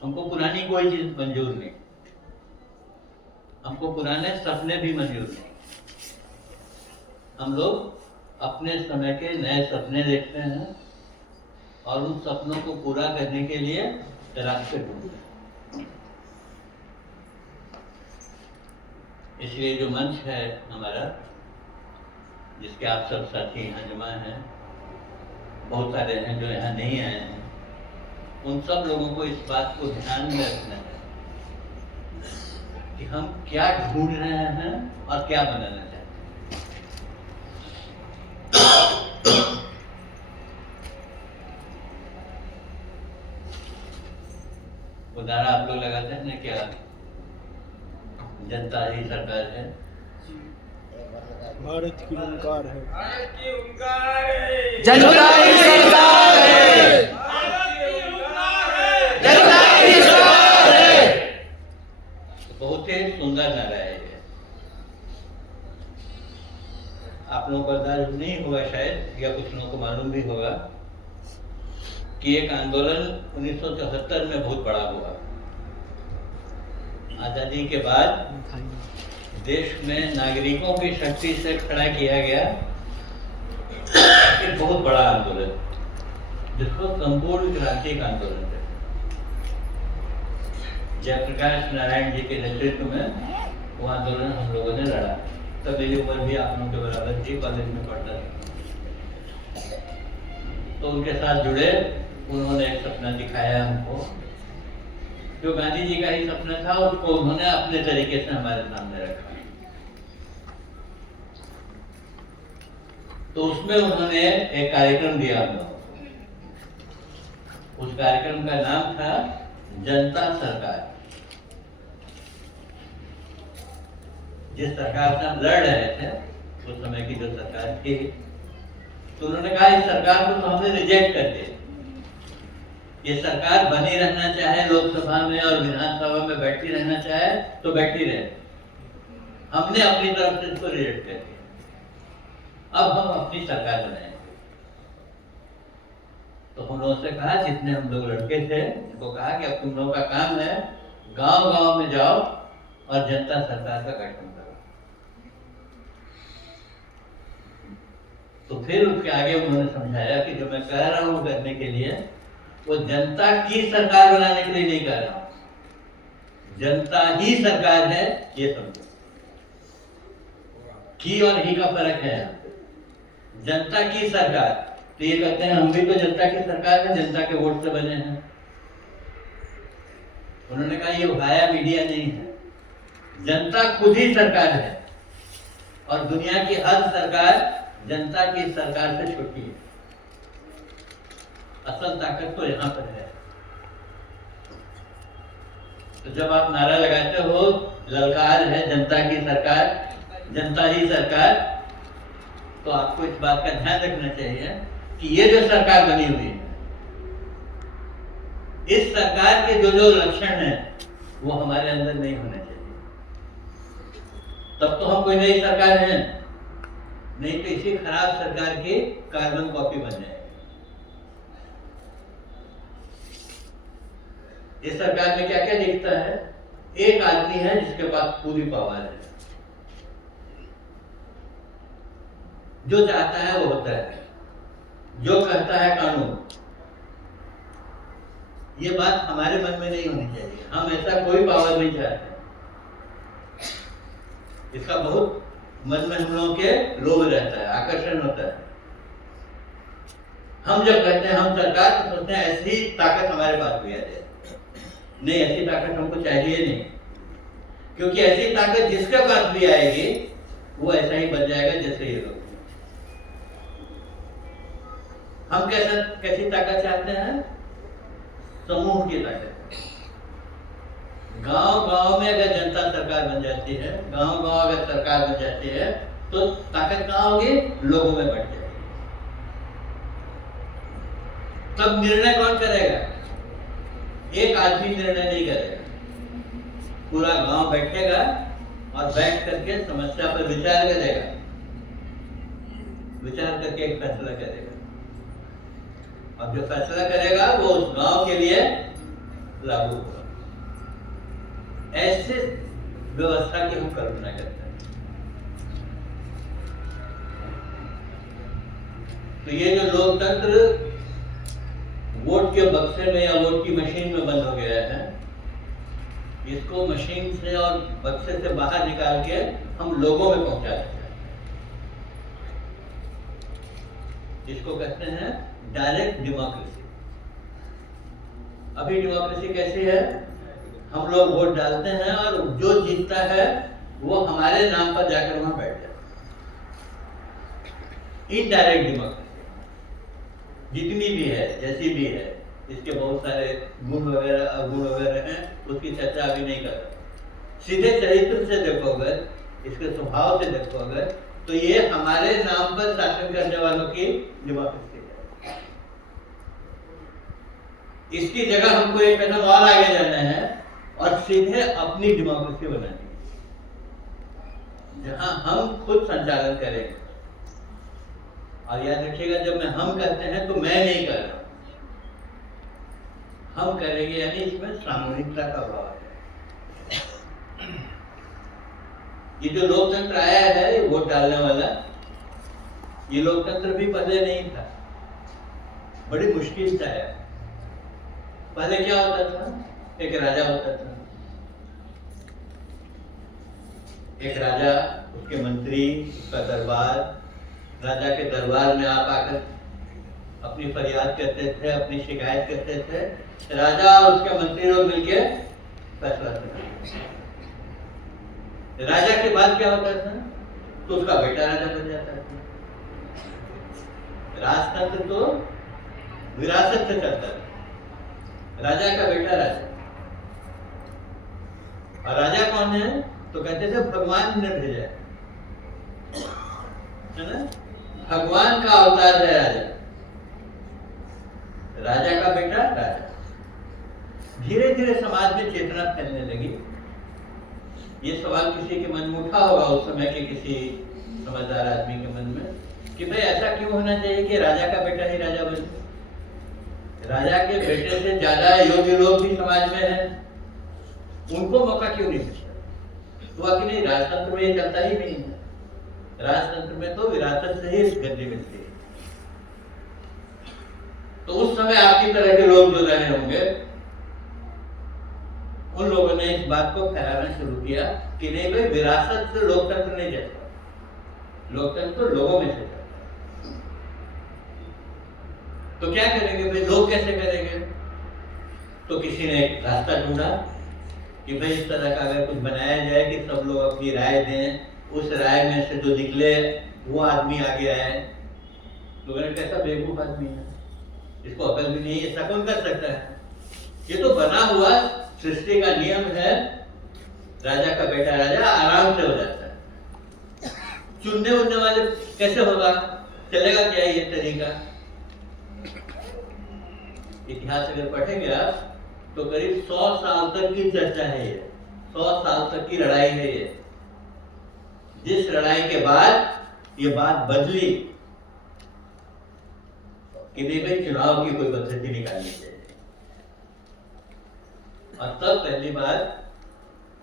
हमको पुरानी कोई चीज मंजूर नहीं, हमको पुराने सपने भी मंजूर नहीं। हम लोग अपने समय के नए सपने देखते हैं और उन सपनों को पूरा करने के लिए रास्ते ढूंढते हैं। इसलिए जो मंच है हमारा, जिसके आप सब साथी यहाँ जमा हैं, बहुत सारे हैं जो यहाँ नहीं आए हैं, उन सब लोगों को इस बात को ध्यान में रखना है कि हम क्या ढूंढ रहे हैं और क्या बनाना चाहते हैं। वो नारा आप लोग लगाते हैं ना, क्या जनता ही सरकार है, भारत की ओंकार है, भारत की ओंकार है, जनता ही सरकार है, भारत की ओंकार है, जनता ही सरकार है। तो बहुत ही सुंदर नारा है ये। आप लोगों को अंदाज नहीं होगा शायद, या कुछ लोगों को मालूम भी होगा कि एक आंदोलन 1974 में बहुत बड़ा हुआ। आजादी के बाद देश में नागरिकों की शक्ति से खड़ा किया गया एक बहुत बड़ा आंदोलन, जिसको संपूर्ण क्रांति का आंदोलन है। जयप्रकाश नारायण जी के नेतृत्व में वो आंदोलन हम लोगों ने लड़ा। तब मेरी उम्र भी आप लोगों के बराबर थी, कॉलेज में पढ़ता था। तो उनके साथ जुड़े, उन्होंने एक सपना दिखाया हमको, जो गांधी जी का ही सपना था, उसको उन्होंने अपने तरीके से हमारे सामने रखा। तो उसमें उन्होंने एक कार्यक्रम दिया हम लोगों को। उस कार्यक्रम का नाम था जनता सरकार। जिस सरकार से हम लड़ रहे थे, उस समय की जो सरकार थी, तो उन्होंने कहा इस सरकार को तो हमने रिजेक्ट कर दिया। ये सरकार बनी रहना चाहे लोकसभा में और विधानसभा में बैठी रहना चाहे तो बैठी रहे, हमने अपनी तरफ से इसको रिजेक्ट कर दिया। अब हम अपनी सरकार बनाएंगे। तो हम लोगों से कहा, जितने हम लोग लड़के थे, उनको कहा कि अब तुम लोगों का काम है गांव गांव में जाओ और जनता सरकार का गठन करो। तो फिर उसके आगे उन्होंने समझाया कि जो मैं कह रहा हूं करने के लिए, वो जनता की सरकार बनाने के लिए नहीं कह रहा हूं, जनता ही सरकार है, ये समझो। की और ही का फर्क है यहाँ। जनता की सरकार, तो ये कहते हैं हम भी तो जनता की सरकार है, जनता के वोट से बने हैं। उन्होंने कहा ये भाया मीडिया नहीं है, जनता खुद ही सरकार है और दुनिया की हर सरकार जनता की सरकार से छोटी है। असल ताकत तो यहाँ पर है। तो जब आप नारा लगाते हो, ललकार है जनता की सरकार, जनता ही सरकार, तो आपको इस बात का ध्यान रखना चाहिए कि ये जो सरकार बनी हुई है, इस सरकार के जो जो लक्षण हैं वो हमारे अंदर नहीं होने चाहिए। तब तो हम कोई नई सरकार हैं, नहीं तो इसी खराब सरकार की कार्बन कॉपी बन जाएगी। इस सरकार में क्या क्या दिखता है? एक आदमी है जिसके पास पूरी पावर है, जो चाहता है वो होता है, जो कहता है कानून। ये बात हमारे मन में नहीं होनी चाहिए। हम ऐसा कोई पावर नहीं चाहते। इसका बहुत मन में हम लोगों के लोभ रहता है, आकर्षण होता है। हम जब कहते हैं हम सरकार, तो सोचते हैं ऐसी ताकत हमारे पास भी आ जाए। नहीं, ऐसी ताकत हमको चाहिए नहीं, क्योंकि ऐसी ताकत जिसके पास भी आएगी वो ऐसा ही बन जाएगा जैसे ये लोग। हम कैसी ताकत चाहते हैं? समूह की ताकत। गांव गांव में अगर जनता सरकार बन जाती है, गांव गांव अगर सरकार बन जाती है, तो ताकत कहां होगी? लोगों में बढ़ जाएगी। तब निर्णय कौन करेगा? एक आदमी निर्णय नहीं करेगा, पूरा गांव बैठेगा और बैठ करके समस्या पर विचार करेगा, विचार करके एक फैसला करेगा, और जो फैसला करेगा वो उस गांव के लिए लागू होगा। ऐसे व्यवस्था की हम कल्पना करते हैं। तो ये जो लोकतंत्र वोट के बक्से में या वोट की मशीन में बंद हो गया है, इसको मशीन से और बक्से से बाहर निकाल के हम लोगों में पहुंचा देते हैं। इसको कहते हैं डायरेक्ट डेमोक्रेसी। अभी डेमोक्रेसी कैसी है? हम लोग वोट डालते हैं और जो जीतता है वो हमारे नाम पर जाकर वहां बैठ जाता है। इनडायरेक्ट डेमोक्रेसी जितनी भी है, जैसी भी है, इसके बहुत सारे गुण वगैरह अवगुण वगैरह हैं, उसकी चर्चा अभी नहीं कर रहा। सीधे चरित्र से देखो अगर, इसके स्वभाव से देखो अगर, तो ये हमारे नाम पर शासन करने वालों की डेमोक्रेसी है। इसकी जगह हमको एक कदम और आगे जाना है और सीधे अपनी डेमोक्रेसी बनानी है, जहां हम खुद संचालन करेंगे। और याद रखिएगा, जब मैं हम कहते हैं तो मैं नहीं कर रहा हूं, हम करेंगे, यानी इसमें सामूहिकता का भाव है। ये जो लोकतंत्र आया है, ये वोट डालने वाला, ये लोकतंत्र भी पहले नहीं था, बड़ी मुश्किल से आया। पहले क्या होता था? एक राजा होता था, एक राजा, उसके मंत्री, उसका दरबार। राजा के दरबार में आप आकर अपनी फरियाद करते थे, अपनी शिकायत करते थे। राजा और उसके मंत्री लोग मिलके फैसला करते। राजा के बाद क्या होता था? तो उसका बेटा राजा बन जाता था। राजतंत्र तो विरासत से चलता था। राजा का बेटा राजा। और राजा कौन है? तो कहते थे भगवान ने भेजा है ना, भगवान का अवतार है राजा। राजा का बेटा राजा। धीरे धीरे समाज में चेतना फैलने लगी। ये सवाल किसी के मन में उठा होगा उस समय के किसी समझदार आदमी के मन में कि भाई ऐसा क्यों होना चाहिए कि राजा का बेटा ही राजा बने? राजा के बेटे से ज्यादा योग्य लोग भी समाज में हैं, उनको मौका क्यों नहीं मिलता? तो कि नहीं, राजतंत्र में ये चलता ही नहीं है। राजतंत्र में तो विरासत से ही गद्दी मिलती है। तो उस समय आपकी तरह के लोग जो रहे होंगे, उन लोगों ने इस बात को फैलाना शुरू किया कि नहीं भाई, विरासत से लोकतंत्र नहीं चलता, लोकतंत्र तो लोगों में से चलता। तो क्या करेंगे भाई, लोग कैसे करेंगे? तो किसी ने एक रास्ता ढूंढा कि भाई इस तरह का अगर कुछ बनाया जाए कि सब लोग अपनी राय दें, उस राय में से जो निकले वो आदमी आगे आए। लोगों ने कैसा बेवकूफ आदमी है, इसको अकल भी नहीं, ऐसा कौन कर सकता है? ये तो बना हुआ सृष्टि का नियम है, राजा का बेटा राजा आराम से हो जाता है। चुनने उड़ने वाले कैसे होगा, चलेगा क्या ये तरीका? इतिहास अगर पढ़ेंगे आप तो करीब 100 साल तक की चर्चा है ये, 100 साल तक की लड़ाई है ये। जिस लड़ाई के बाद ये बात बदली कि नहीं भाई, चुनाव की कोई पद्धति निकालनी चाहिए, और तब पहली बार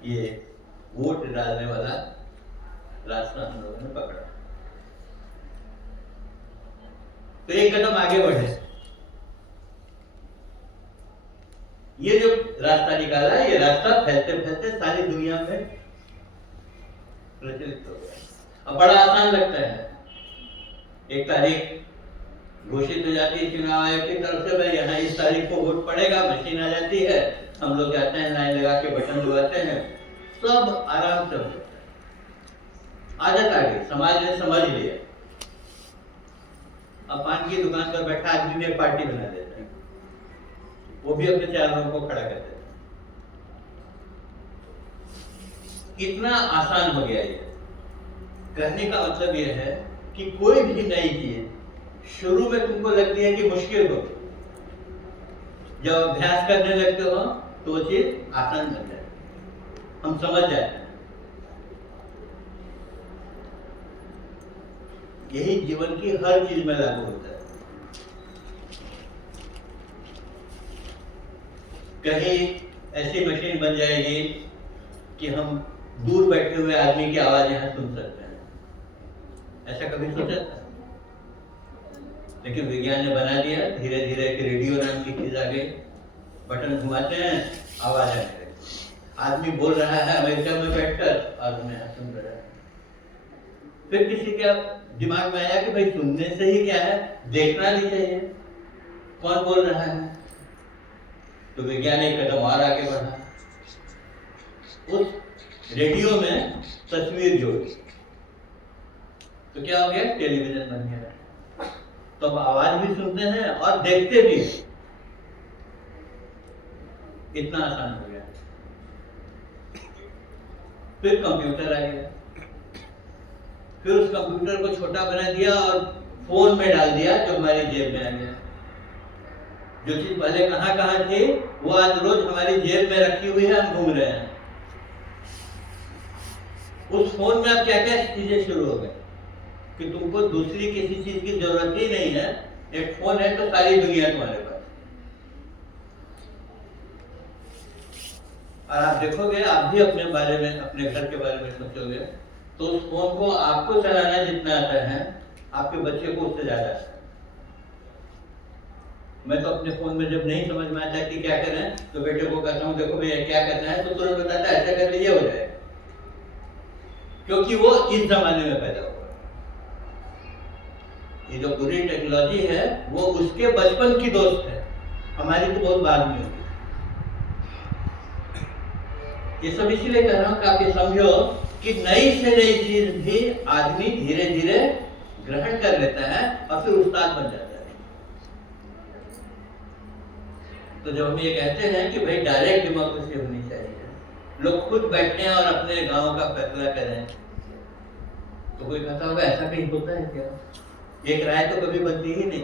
ये वोट डालने वाला रास्ता हम लोगों ने पकड़ा। तो एक कदम आगे बढ़े। ये जो रास्ता निकाला है, ये रास्ता फैलते फैलते सारी दुनिया में प्रचलित हो गया। अब बड़ा आसान लगता है, एक तारीख घोषित हो जाती है चुनाव आयोग की तरफ से, भाई यहाँ इस तारीख को वोट पड़ेगा, मशीन आ जाती है, हम लोग जाते हैं, लाइन लगा के बटन दबाते हैं, सब आराम से हो जाता है। आदत आ गई, समाज ने समझ लिया। अब पान की दुकान पर बैठा आदमी में पार्टी बना देता है, वो भी अपने 4 लोगों को खड़ा कर देता है। इतना आसान हो गया ये। कहने का मतलब यह है कि कोई भी नई चीज शुरू में तुमको लगती है कि मुश्किल हो, जब अभ्यास करने लगते हो तो वो चीज आसान बन जाती है, हम समझ जाते हैं। यही जीवन की हर चीज में लागू होता है। कहीं ऐसी मशीन बन जाएगी कि हम दूर बैठे हुए आदमी की आवाज यहाँ सुन सकते हैं। ऐसा कभी सोचा था? लेकिन विज्ञान ने बना दिया। धीरे धीरे एक रेडियो नाम की चीज आ गई, बटन घुमाते हैं, आवाज आ गई, आदमी बोल रहा है अमेरिका में बैठकर और हमें यहाँ सुन रहा है। फिर किसी के दिमाग में आया कि भाई सुनने से ही क्या है, देखना नहीं चाहिए, कौन बोल रहा है। तो विज्ञान एक कदम और आगे बढ़ा, उस रेडियो में तस्वीर जोड़ी, तो क्या हो गया, टेलीविजन बन गया। तो अब आवाज भी सुनते हैं और देखते भी हैं। इतना आसान हो गया। फिर कंप्यूटर आ गया, फिर उस कंप्यूटर को छोटा बना दिया और फोन में डाल दिया, जो हमारी जेब में आ गया। जो चीज पहले कहां कहां थी वो आज रोज हमारी जेब में रखी हुई है, हम घूम रहे हैं। उस फोन में अब क्या क्या चीजें शुरू हो गई कि तुमको दूसरी किसी चीज की जरूरत ही नहीं है। एक फोन है तो सारी दुनिया तुम्हारे पास। और आप देखोगे, आप भी अपने बारे में, अपने घर के बारे में सोचोगे तो उस फोन को आपको चलाना जितना आता है, आपके बच्चे को उससे ज्यादा आता है। मैं तो अपने फोन में जब नहीं समझ में आता कि क्या करें तो बेटे को कहता हूँ, देखो भैया क्या करना है, तो तुरंत बताता है ऐसा कर लीजिए, हो जाएगा। क्योंकि वो इस जमाने में पैदा हुआ। ये जो पूरी टेक्नोलॉजी है वो उसके बचपन की दोस्त है, हमारी तो बहुत बाद में होगी। ये सब इसीलिए कह रहा हूं कि आप ये समझो कि नई से नई चीज भी आदमी धीरे धीरे ग्रहण कर लेता है और फिर उस्ताद बन जाता है। तो जब हम ये कहते हैं कि भाई डायरेक्ट डेमोक्रेसी होनी चाहिए, लोग खुद बैठे और अपने गांव का फैसला करें, तो कोई कहता होगा ऐसा कहीं होता है क्या? एक राय तो कभी बनती ही नहीं।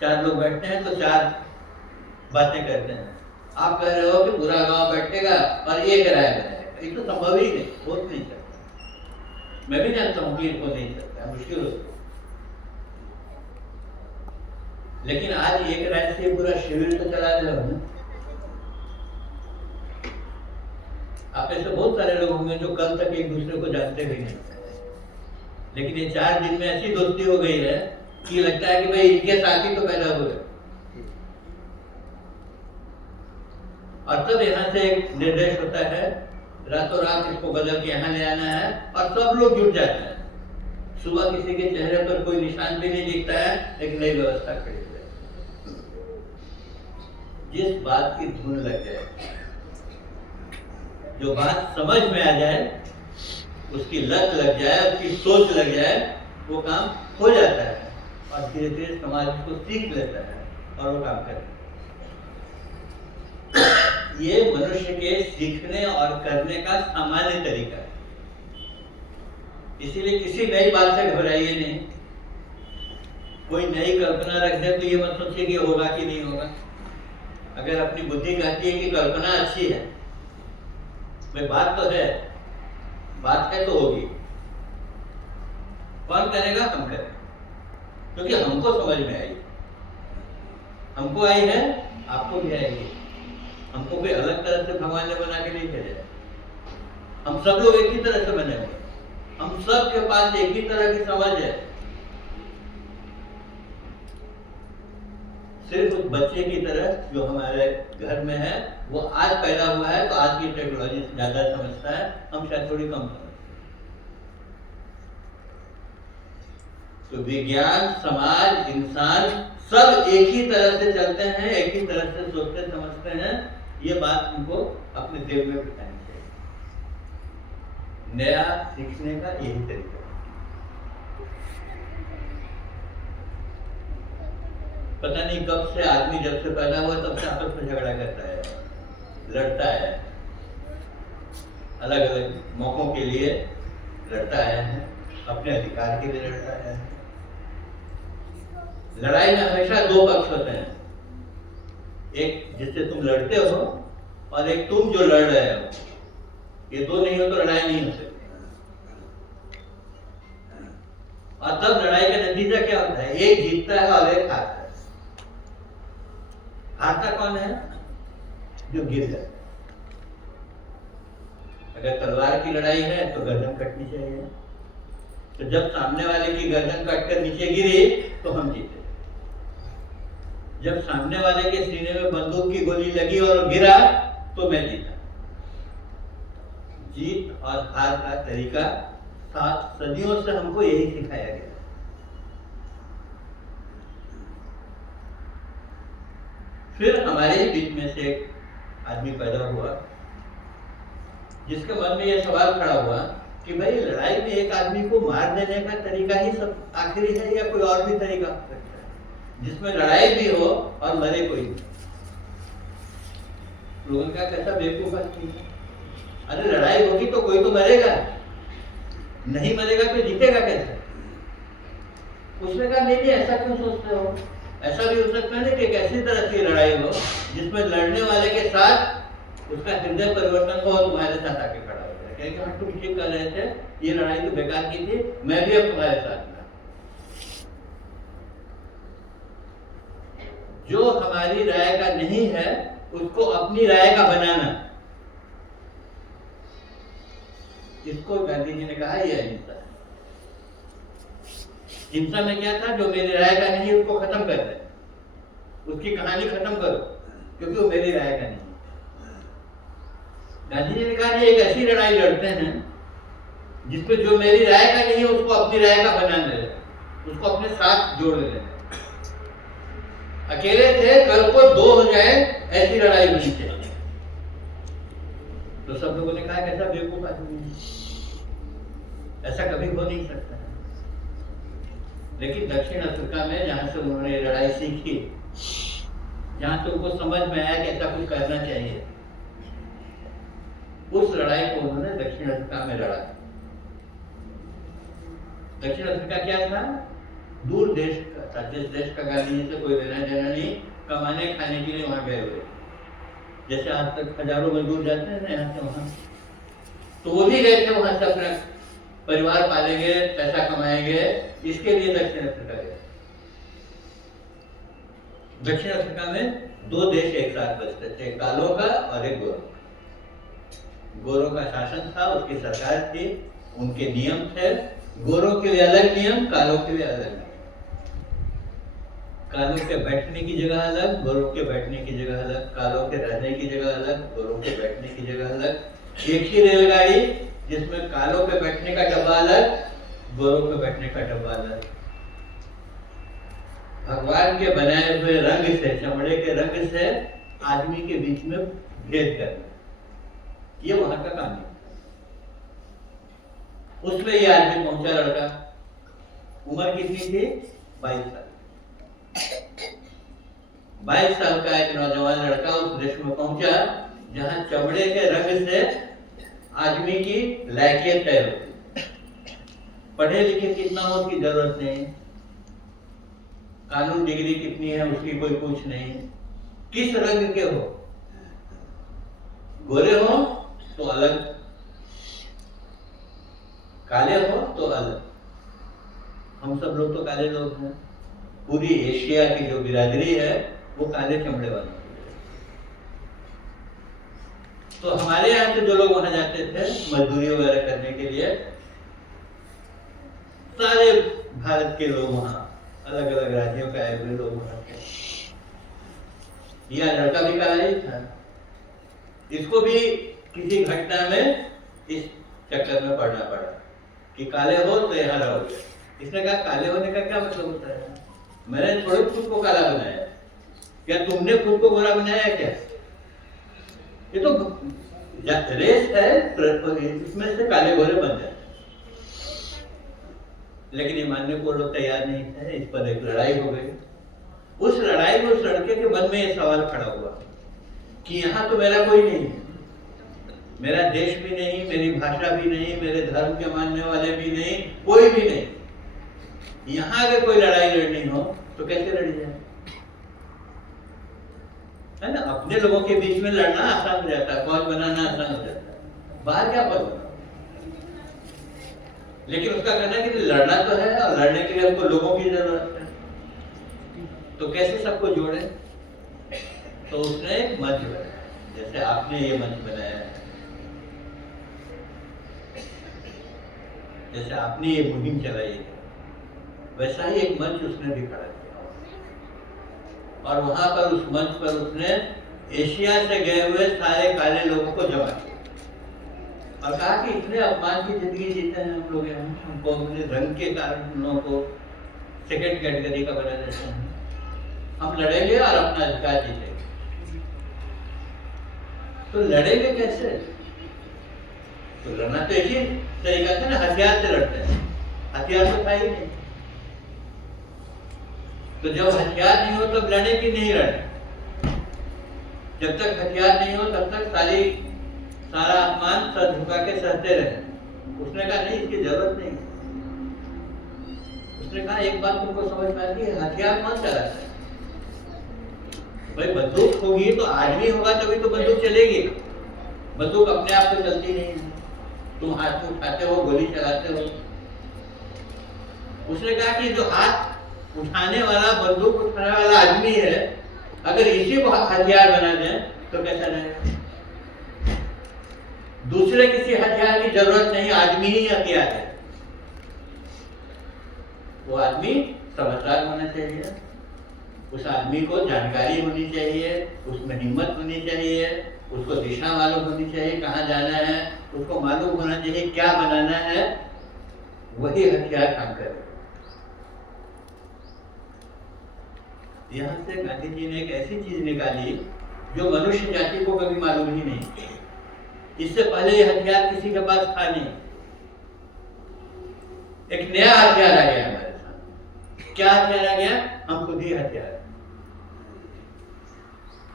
4 लोग बैठते हैं तो 4 बातें करते हैं। आप कह रहे हो कि पूरा गांव बैठेगा और एक राय बनेगा, ये तो संभव ही नहीं, हो नहीं सकता। मैं भी जानता हूं कि इनको नहीं सकता, मुश्किल होता। लेकिन आज एक राय से पूरा शिविर तो चला दे रहा हूं। आप ऐसे बहुत सारे लोग होंगे जो कल तक एक दूसरे को जानते भी नहीं, लेकिन ये 4 दिन में ऐसी दोस्ती हो गई है कि लगता है कि भाई इनके साथ ही तो पैदा हुए। और तब यहाँ से एक निर्देश होता है, रातों रात इसको बदल के यहाँ ले आना है, और सब लोग जुट जाते हैं। सुबह किसी के चेहरे पर कोई निशान भी नहीं दिखता है, एक नई व्यवस्था खड़ी हो जाए। जिस बात की धुन लग जाए, जो बात समझ में आ जाए, उसकी लत लग जाए, उसकी सोच लग जाए, वो काम हो जाता है और धीरे धीरे समाज को सीख लेता है और वो काम करता है। ये मनुष्य के सीखने और करने का सामान्य तरीका है। इसीलिए किसी नई बात से घबराइए नहीं। कोई नई कल्पना रख दे तो ये मत सोचिए कि होगा कि नहीं होगा। अगर अपनी बुद्धि कहती है कि कल्पना अच्छी है, भाई बात तो है, बात है तो होगी। कौन करेगा? हम करें, क्योंकि हमको समझ में आई, हमको आई है, आपको भी आएगी। हमको कोई अलग तरह से भगवान ने बना के नहीं भेजा। हम सब लोग एक ही तरह से बने हुए, हम सब के पास एक ही तरह की समझ है। सिर्फ उस बच्चे की तरह जो हमारे घर में है, वो आज पैदा हुआ है तो आज की टेक्नोलॉजी ज्यादा समझता है, हम शायद थोड़ी कम समझते हैं। तो विज्ञान, समाज, इंसान सब एक ही तरह से चलते हैं, एक ही तरह से सोचते समझते हैं। ये बात उनको अपने दिल में बिठानी चाहिए। नया सीखने का यही तरीका है। पता नहीं कब से आदमी जब से पैदा हुआ तब से आपस में झगड़ा करता है, लड़ता है, अलग अलग मौकों के लिए लड़ता है, अपने अधिकार के लिए लड़ता है। लड़ाई में हमेशा 2 पक्ष होते हैं, एक जिससे तुम लड़ते हो और एक तुम जो लड़ रहे हो। ये 2 नहीं हो तो लड़ाई नहीं हो सकती। और तब लड़ाई का नतीजा क्या होता है? एक जीतता है और एक हारता है। हारता कौन है? जो गिर जाता है। अगर तलवार की लड़ाई है तो गर्दन कटनी चाहिए, तो जब सामने वाले की गर्दन कटकर नीचे गिरी तो हम जीते। जब सामने वाले के सीने में बंदूक की गोली लगी और गिरा तो मैं जीता। जीत और हार का तरीका 7 सदियों से हमको यही सिखाया गया। फिर हमारे ही बीच में से एक आदमी पैदा हुआ जिसके मन में यह सवाल खड़ा हुआ कि भाई लड़ाई में एक आदमी को मार देने का तरीका ही सब आखिरी है या कोई और भी तरीका हो सकता है जिसमें लड़ाई भी हो और मरे कोई नहीं। लोगों का कैसा बेवकूफ आदमी है। अरे लड़ाई होगी तो कोई तो मरेगा, नहीं मरेगा तो जीतेगा कैसे? उसने कहा नहीं ऐसा क्यों सोचते हो, ऐसा भी हो सकता है कि एक ऐसी तरह की लड़ाई हो जिसमें लड़ने वाले के साथ उसका हृदय परिवर्तन हो और तुम्हारे साथ आके खड़ा हो जाए, क्योंकि हम तुम ठीक कर रहे थे, ये लड़ाई तो बेकार की थी, मैं भी अब तुम्हारे साथ था। जो हमारी राय का नहीं है उसको अपनी राय का बनाना, इसको गांधी जी ने कहा यह अहिंसा है। हिंसा में क्या था, जो मेरी राय का नहीं उसको खत्म कर दे, उसकी कहानी खत्म करो क्योंकि वो मेरी राय का नहीं। गांधी जी ने कहा एक ऐसी लड़ाई लड़ते हैं जिसमें जो मेरी राय का नहीं है उसको अपनी राय का बना ले, उसको अपने साथ जोड़ ले। अकेले थे कल को 2 हो जाए ऐसी लड़ाई होनी चाहिए। तो सब लोगों ने कहा कैसा बेवकूफ आदमी है, ऐसा कभी हो नहीं सकता। लेकिन दक्षिण अफ्रीका में जहां से उन्होंने लड़ाई सीखी, जहां से उनको समझ में आया कि ऐसा कुछ करना चाहिए, उस लड़ाई को उन्होंने दक्षिण अफ्रीका में लड़ा। दक्षिण अफ्रीका क्या था, दूर देश का था, जिस देश का गांधी जी से कोई लेना देना नहीं, कमाने खाने के लिए वहां गए हुए। जैसे आज तक हजारों मजदूर जाते हैं ना यहाँ से वहां, तो वो भी गए थे वहां से अपना परिवार पालेंगे, पैसा कमाएंगे, इसके लिए दक्षिण अफ्रीका गए। दक्षिण अफ्रीका में 2 देश एक साथ बसते थे, कालों का और एक गोरों। गोरों का शासन था, उसकी सरकार थी, उनके नियम थे। गोरों के लिए अलग नियम, कालों के लिए अलग नियम। कालों के बैठने की जगह अलग, गोरों के बैठने की जगह अलग, कालों के रहने की जगह अलग, गोरों के बैठने की जगह अलग। एक ही रेलगाड़ी जिसमें कालों के बैठने का डब्बा अलग, गोरों के बैठने का डब्बा अलग। भगवान के बनाए हुए रंग से, चमड़े के रंग से आदमी के बीच में भेद करना, ये वहां का काम है। उसमें ये आदमी पहुंचा, लड़का, उम्र कितनी थी, 22 साल। 22 साल का एक नौजवान लड़का उस देश में पहुंचा जहां चमड़े के रंग से आदमी की लायकियत तय होती। पढ़े लिखे कितना हो उसकी जरूरत नहीं, कानून डिग्री कितनी है उसकी कोई पूछ नहीं, किस रंग के हो, गोरे हो तो अलग, काले हो तो अलग। हम सब लोग तो काले लोग हैं, पूरी एशिया की जो बिरादरी है वो काले चमड़े वाली। तो हमारे यहाँ से जो लोग वहां जाते थे मजदूरी वगैरह करने के लिए, सारे भारत के लोग वहां, अलग अलग राज्यों के आए हुए लोग वहां थे। यह लड़का भी काला ही था, इसको भी किसी घटना में इस चक्कर में पड़ना पड़ा कि काले हो तो यहाँ रहोगे। इसने कहा काले होने का क्या मतलब होता है, मैंने थोड़े खुद को काला बनाया, क्या तुमने खुद को गोरा बनाया क्या? ये तो रेस है, इसमें से काले गोरे बन जाते। लेकिन ये मानने को लोग तैयार नहीं थे, इस पर एक लड़ाई हो गई। उस लड़ाई में उस लड़के के मन में ये सवाल खड़ा हुआ कि यहाँ तो मेरा कोई नहीं है, मेरा देश भी नहीं, मेरी भाषा भी नहीं, मेरे धर्म के मानने वाले भी नहीं, कोई भी नहीं। यहाँ अगर कोई लड़ाई लड़नी हो तो कैसे लड़ी जाए, है ना? अपने लोगों के बीच में लड़ना आसान हो जाता है, फौज बनाना आसान हो जाता है, बाहर क्या फौज बनाना। लेकिन उसका कहना है कि लड़ना तो है और लड़ने के लिए हमको लोगों की जरूरत है, तो कैसे सबको जोड़े? तो उसने एक मंच बनाया, जैसे आपने ये मंच बनाया है, जैसे आपने ये मुहिम चलाई है, वैसा ही एक मंच उसने भी खड़ा किया और वहां पर उस मंच पर उसने एशिया से गए हुए सारे काले लोगों को जमा किया और कहा कि इतने अपमान की जिंदगी जीते हैं हम लोग यहाँ, हमको अपने रंग के कारण हम लोगों को सेकेंड कैटेगरी का बना देते हैं, हम लड़ेंगे और अपना अधिकार जीतेंगे। तो लड़ेंगे कैसे? तो लड़ना तो इसी तरीका से ना, हथियार से लड़ते हैं, हथियार तो था ही नहीं। तो जब हथियार नहीं हो तब लड़े कि नहीं लड़े? जब तक हथियार नहीं हो तब तक सारा अपमान सर झुका के सहते रहे। उसने कहा नहीं, इसकी जरूरत नहीं। उसने कहा एक बात तुमको समझ में आती है, हथियार कौन चलाता है? भाई बंदूक होगी तो आदमी होगा तभी तो बंदूक चलेगी। बंदूक अपने आप तो चलती नहीं है, तुम हाथ में उठाते हो, गोली चलाते हो। उसने कहा कि जो हाथ उठाने वाला, बंदूक उठाने वाला आदमी है, अगर इसी को हथियार बना दें तो कैसा रहेगा? दूसरे किसी हथियार की जरूरत नहीं, आदमी ही हथियार है। वो आदमी समझदार होना चाहिए, उस आदमी को जानकारी होनी चाहिए, उसमें हिम्मत होनी चाहिए, उसको दिशा मालूम होनी चाहिए, कहाँ जाना है, उसको मालूम होना चाहिए क्या बनाना है, वही हथियार काम करे। यहाँ से गांधी जी ने एक ऐसी चीज निकाली जो मनुष्य जाति को कभी मालूम ही नहीं। इससे पहले ये हथियार किसी के पास था नहीं। एक नया हथियार आ गया हमारे साथ। क्या हथियार आ गया? हम खुद ही हथियार।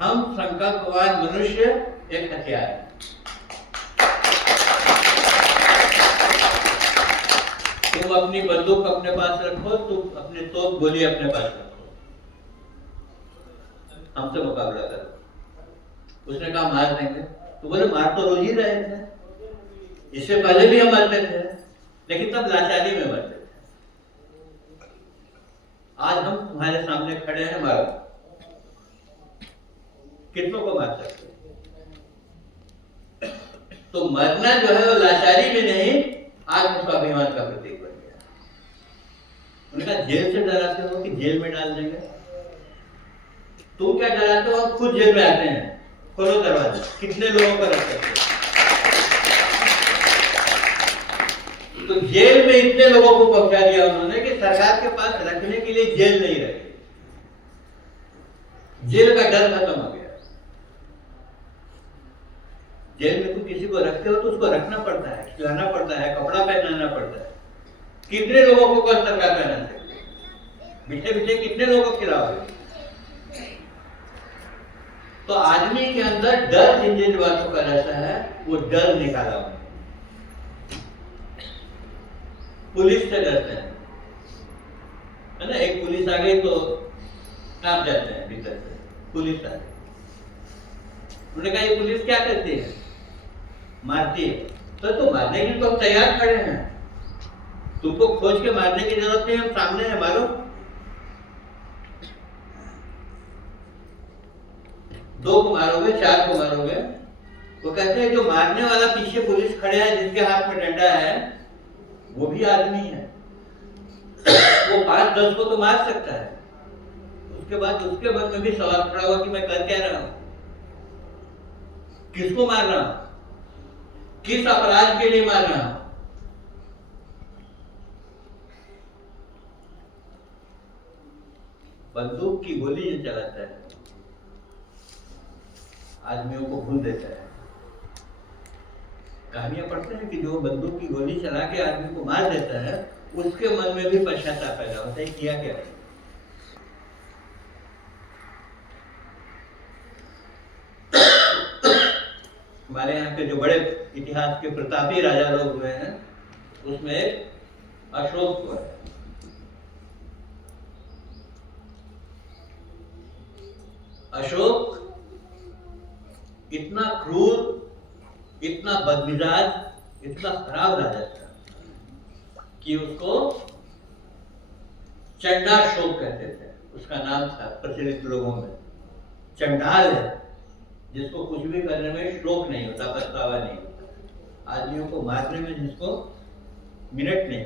हम संकल्पवान मनुष्य एक हथियार है। तुम अपनी बंदूक अपने पास रखो, तुम अपने तोप गोली अपने पास रखो, हमसे मुकाबला करो। उसने कहा मार देंगे। तो बोले मार तो रोज ही रहे थे, इससे पहले भी हम मरते थे, लेकिन तब लाचारी में मरते थे। आज हम तुम्हारे सामने खड़े हैं, मारो। कितनों को मार सकते? तो मरना जो है वो लाचारी में नहीं, आत्म स्वाभिमान का प्रतीक बन गया। उनका जेल से डराते हो कि जेल में डाल देंगे? तुम क्या डराते हो? हम खुद जेल में आते हैं, खोलो दरवाजा, कितने लोगों को रख सकते हो? तो जेल में इतने लोगों को पहुंचा दिया उन्होंने कि सरकार के पास रखने के लिए जेल नहीं रखी। जेल का डर खत्म हो गया। जेल में तुम किसी को रखते हो तो उसको रखना पड़ता है, खिलाना पड़ता है, कपड़ा पहनाना पड़ता है। कितने लोगों को कौन सरकार पहना सकती है? मीठे मीठे कितने लोगों को खिलाओगे? तो आदमी के अंदर डर जिन जिन बातों का रहता है, वो डर निकाला उन्होंने। पुलिस से डरते हैं, है ना? एक पुलिस आ गई तो कांप जाते हैं भीतर से। पुलिस आ गई, उन्होंने कहा ये पुलिस क्या करती है? मारती है। तो मारने के लिए तो हम तैयार खड़े हैं, तुमको खोज के मारने की जरूरत नहीं, हम सामने हैं, मारो। दो को मारोगे, चार को मारोगे। वो कहते हैं जो मारने वाला पीछे पुलिस खड़े है, जिसके हाथ में डंडा है, वो भी आदमी है। वो 5-10 को तो मार सकता है, उसके बाद उसके मन में भी सवाल खड़ा हुआ कि मैं कर क्या रहा हूं, किसको मार रहा हूं, किस अपराध के लिए मार रहा हूं। बंदूक की गोली जो चलाता है, आदमियों को भूल देता है। कहानियां पढ़ते हैं कि जो बंदूक की गोली चला के आदमी को मार देता है, उसके मन में भी पश्चाताप पैदा होता है, किया क्या है। हमारे यहाँ के जो बड़े इतिहास के प्रतापी राजा लोग हुए हैं, उसमें एक अशोक को है। अशोक इतना क्रूर, इतना बदमिजाज, इतना खराब राजा था कि उसको चंडाशोक कहते थे। उसका नाम था प्रचलित लोगों में, चंडाल है, जिसको कुछ भी करने में शौक नहीं होता, पछतावा नहीं होता, आदमियों को मारने में जिसको मिनट नहीं।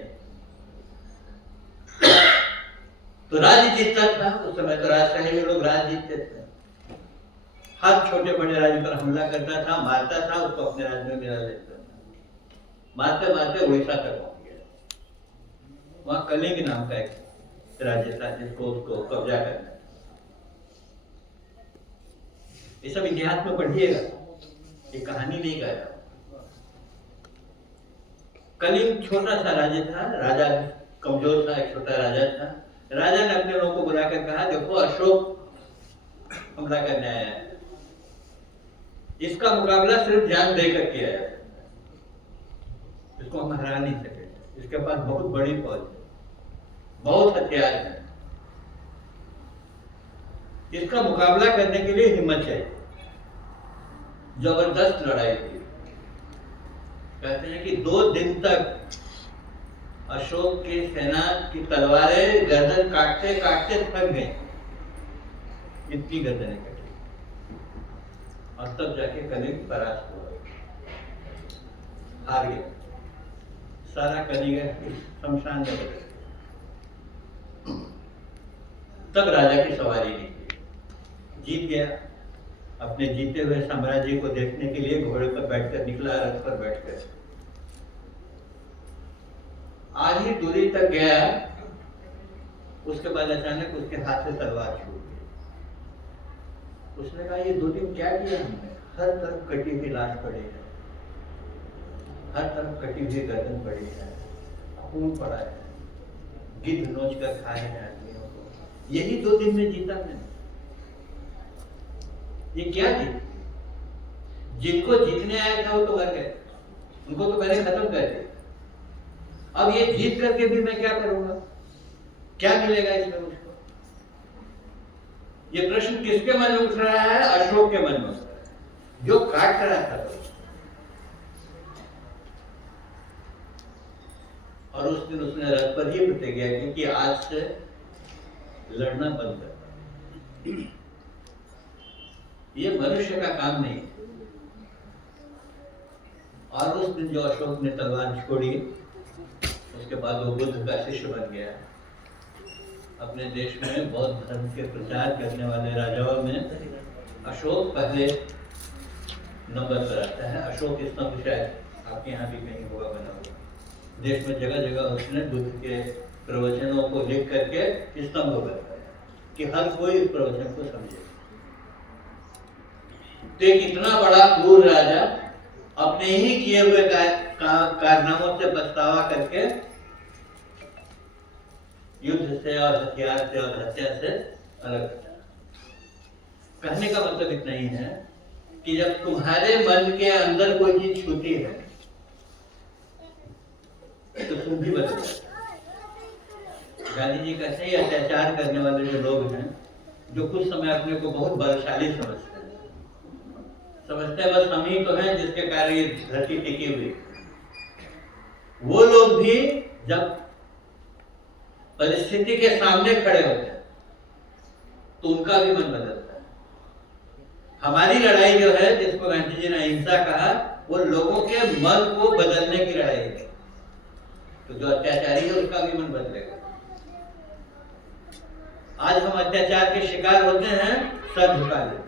तो राज्य जीतता था उस समय, तो राजशाही में लोग राज्य जीतते थे। हर छोटे बड़े राज्य पर हमला करता था, मारता था, उसको अपने राज्य में मिला लेता था। मारते मारते उड़ीसा तक पहुंच गया। वहां कलिंग नाम का एक राज्य था जिसको उसको कब्जा करना। ये सब इतिहास में पढ़िएगा, ये कहानी नहीं कह रहा। कलिंग छोटा सा राज्य था, राजा कमजोर था, एक छोटा राजा था। राजा ने अपने लोगों को बुलाकर कहा, देखो अशोक हमला करने आया है, इसका मुकाबला सिर्फ जान देकर किया है, इसको हम हरा नहीं सके, इसके पास बहुत बड़ी फौज है, बहुत हथियार है, इसका मुकाबला करने के लिए हिम्मत चाहिए। जबरदस्त लड़ाई थी। कहते हैं कि 2 दिन तक अशोक की सेना की तलवारें गर्दन काटते काटते थक गई, इतनी गर्दनें कटी, और तब जाके कलिंग परास्त हुआ, हार गया। सारा कलिंग शमशान में बदल गया। तब राजा की सवारी निकली, जीत गया। अपने जीते हुए साम्राज्य को देखने के लिए घोड़े पर बैठकर निकला, रथ पर बैठकर आधी दूरी तक गया। उसके बाद अचानक उसके हाथ से तलवार छूट गई। उसने कहा, ये 2 दिन क्या किया हमने? हर तरफ कटी हुई लाश पड़ी है, हर तरफ कटी हुई गर्दन पड़ी है, खून पड़ा है, गिद्ध नोच कर खाए हैं आदमियों को। यही 2 दिन में जीता मैंने। ये क्या जीत? जिनको जीतने आया था वो तो मर गए, उनको तो मैंने खत्म कर दिया। अब ये जीत करके भी मैं क्या करूंगा? क्या मिलेगा इसमें मुझको? ये प्रश्न किसके मन में उठ रहा है? अशोक के मन में उठ रहा है, जो काट रहा था। और उस दिन उसने रथ पर ही प्रतिज्ञा की कि आज से लड़ना बंद कर। ये मनुष्य का काम नहीं। और उस दिन जो अशोक ने तलवार छोड़ी, उसके बाद वो बुद्ध का शिष्य बन गया। अपने देश में बौद्ध धर्म के प्रचार करने वाले राजाओं में अशोक पहले नंबर पर आता है। अशोक स्तंभ शायद आपके यहाँ भी कहीं होगा बना हुआ। देश में जगह जगह उसने बुद्ध के प्रवचनों को लिख करके स्तंभ बनाया कि हर कोई इस प्रवचन को समझे। तो एक इतना बड़ा क्रूर राजा अपने ही किए हुए कारनामों से पछतावा करके युद्ध से और हथियार से और हत्या से अलग। कहने का मतलब इतना ही है कि जब तुम्हारे मन के अंदर कोई चीज छूती है तो तुम भी बदल जाते। गांधी जी कहते हैं अत्याचार करने वाले जो लोग हैं, जो कुछ समय अपने को बहुत बलशाली समझते हैं बस हम ही तो हैं जिसके कारण ये धरती टिकी हुई, वो लोग भी जब परिस्थिति के सामने खड़े होते हैं तो उनका भी मन बदलता है। हमारी लड़ाई जो है, जिसको गांधी जी ने अहिंसा कहा, वो लोगों के मन को बदलने की लड़ाई है। तो जो अत्याचारी है उसका भी मन बदलेगा। आज हम अत्याचार के शिकार होते हैं, सर झुका लेते हैं।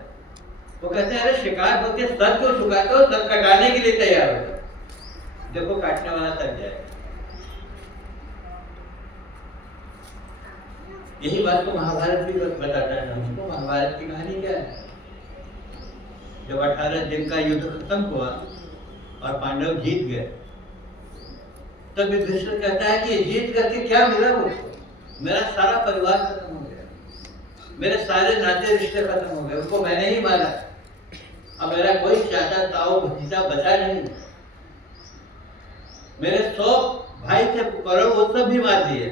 वो कहते हैं अरे शिकार होते सर को झुकाते हो, सर कटाने के लिए तैयार हो जाओ, देखो काटने वाला थक जाएगा। यही बात तो महाभारत भी बताता है हमको। महाभारत की कहानी क्या है? जब 18 दिन का युद्ध खत्म हुआ और पांडव जीत गए, तब युधिष्ठिर कहता है कि जीत करके क्या मिला मुझको? मेरा सारा परिवार खत्म हो गया, मेरे सारे नाते रिश्ते खत्म हो गए, उनको मैंने ही मारा। अब मेरा कोई चाचा ताऊ भतीजा बचा नहीं। मेरे 100 भाई थे करो, वो सब भी मार दिए।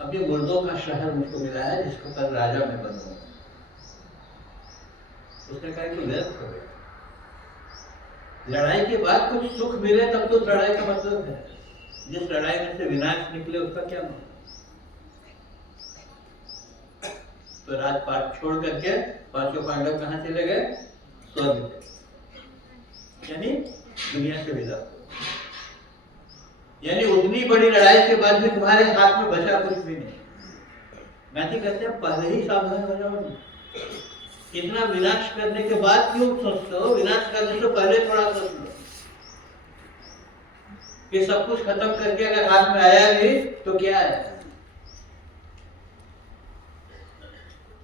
अब ये मुर्दों का शहर मुझको मिला है जिसको कल राजा में बनूंगा। उसने कहा कि व्यर्थ हो गया। लड़ाई के बाद कुछ सुख मिले तब तो लड़ाई का मतलब है। जिस लड़ाई में से विनाश निकले उसका क्या मतलब? तो राजपाट छोड़ करके पांचों पांडव कहाँ चले गए? स्वर्ग पे, यानी दुनिया से विदा। यानी उतनी बड़ी लड़ाई के बाद भी तुम्हारे हाथ में बचा कुछ भी नहीं। गांधी कहते हैं पहले ही सावधान हो जाओ। इतना विनाश करने के बाद क्यों सोचते हो? विनाश करने से पहले थोड़ा सोच लो कि सब कुछ खत्म करके अगर हाथ में आया भी तो क्या है।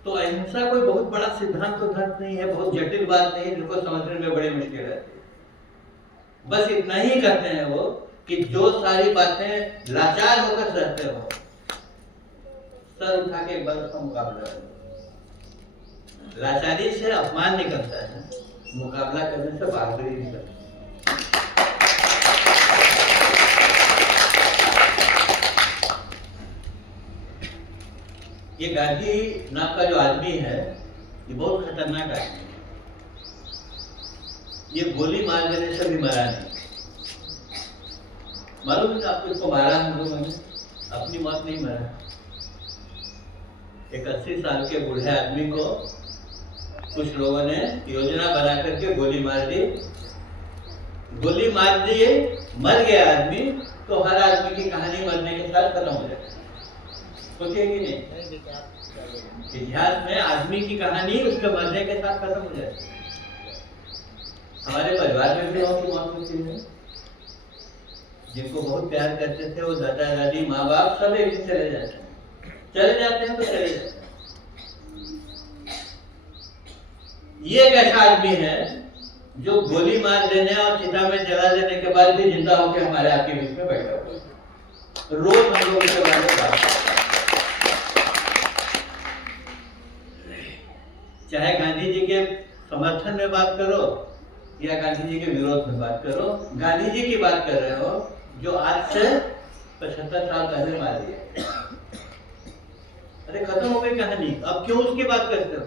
तो अहिंसा कोई बहुत बड़ा सिद्धांत तो धर्म नहीं है, बहुत जटिल बात नहीं है जिनको समझने में बड़ी मुश्किल रहती है। बस इतना ही कहते हैं वो कि जो सारी बातें लाचार होकर रहते हो, सर उठा के एक बार उसका मुकाबला करो। लाचारी से अपमान निकलता है, मुकाबला करने से बहादुरी निकलती है। ये गांधी नाम का जो आदमी है ये बहुत खतरनाक आदमी है। ये गोली मार देने से भी मरा नहीं। मालूम है आपको इसको मारा हम लोगों ने? अपनी मौत नहीं मरा। एक 80 साल के बूढ़े आदमी को कुछ लोगों ने योजना बना करके गोली मार दी। गोली मार दी, मर गया आदमी, तो हर आदमी की कहानी मरने के साथ खत्म हो जाती है। सोचिए कि नहीं? इतिहास में आदमी की कहानी उसके मरने के साथ खत्म हो जाती है। हमारे परिवार में भी लोगों की मौत होती है। जिनको बहुत प्यार करते थे वो दादा दादी माँ बाप सब एक दिन चले जाते हैं तो चले जाते हैं। ये एक ऐसा आदमी है जो गोली मार देने और चिता में जला देने के बाद भी जिंदा होकर हमारे आपके बीच में बैठा हुआ है। रोज हम लोग उसके बारे में बात करते हैं। चाहे गांधी जी के समर्थन में बात करो या गांधी जी के विरोध में बात करो, गांधी जी की बात कर रहे हो जो आज से 75 साल पहले मार दिया। अरे खत्म हो गई कहानी, अब क्यों उसकी बात करते हो?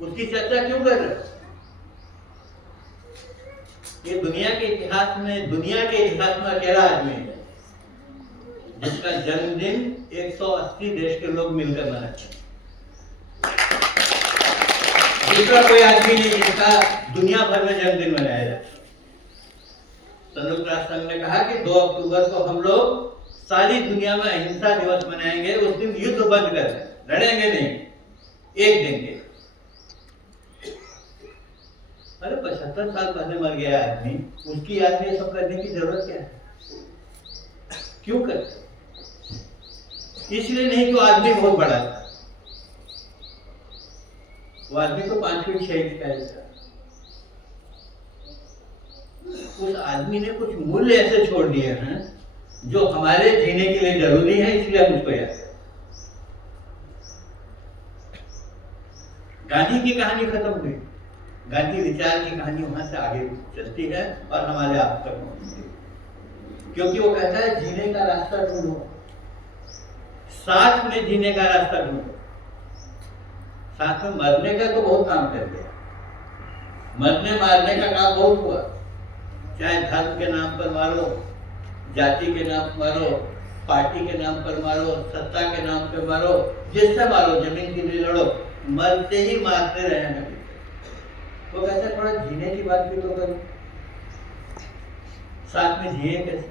उसकी चर्चा क्यों कर रहे हो? ये दुनिया के इतिहास में अकेला आदमी है जिसका जन्मदिन 180 देश के लोग मिलकर मनाते हैं। दूसरा कोई आदमी नहीं जिसका दुनिया भर में जन्मदिन मनाया जाता है। संयुक्त राष्ट्र संघ ने कहा कि 2 अक्टूबर को हम लोग सारी दुनिया में अहिंसा दिवस मनाएंगे। उस दिन युद्ध बंद कर दें, लड़ेंगे नहीं, एक दिन के। अरे 75 साल पहले मर गया आदमी, उसकी याद में सब करने की जरूरत क्या है? क्यों करते? इसलिए नहीं कि वो आदमी बहुत बड़ा था। वो आदमी तो 5 फीट 6 इंच का ही था। उस आदमी ने कुछ मूल्य ऐसे छोड़ दिए हैं जो हमारे जीने के लिए जरूरी है, इसलिए हम उसको याद करें। गांधी की कहानी खत्म हुई, गांधी विचार की कहानी वहां से आगे चलती है और हमारे आप तक पहुंचती है। क्योंकि वो कहता है जीने का रास्ता ढूंढो, साथ में जीने का रास्ता ढूंढो। साथ में मरने का तो बहुत काम कर दिया, मरने मारने का काम बहुत हुआ। चाहे धर्म के नाम पर मारो, जाति के नाम पर मारो, पार्टी के नाम पर मारो, सत्ता के नाम पर मारो, जिससे मारो, जमीन के लिए लड़ो, मरते ही मारते रहे हैं। वो कहते थोड़ा जीने की बात भी तो करो, साथ में जिए कैसे?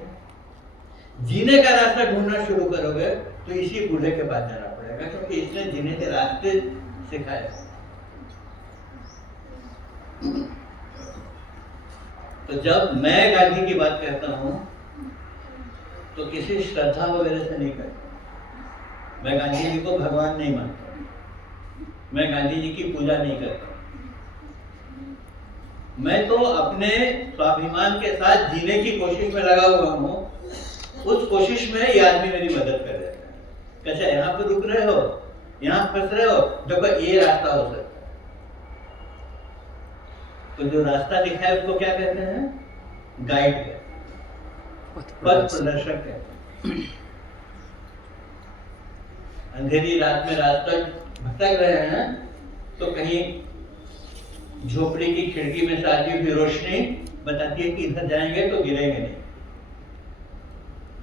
जीने का रास्ता ढूंढना शुरू करोगे तो इसी बूढ़े के पास जाना पड़ेगा, क्योंकि इसने जीने के रास्ते सिखाए। तो जब मैं गांधी की बात करता हूं तो किसी श्रद्धा वगैरह से नहीं करता। मैं गांधी जी को भगवान नहीं मानता, मैं गांधी जी की पूजा नहीं करता। मैं तो अपने स्वाभिमान के साथ जीने की कोशिश में लगा हुआ हूं। उस कोशिश में ये आदमी मेरी मदद कर रहे हैं। कैसे यहाँ पे रुक रहे हो, यहाँ फंस रहे हो, देखो ये रास्ता हो सकता है। तो जो रास्ता दिखाए उसको क्या कहते हैं? गाइड कहते हैं, पथ प्रदर्शक कहते हैं। अंधेरी रात में रास्ता भटक रहे हैं तो कहीं झोपड़ी की खिड़की में से आती हुई रोशनी बताती है कि इधर जाएंगे तो गिरेंगे नहीं।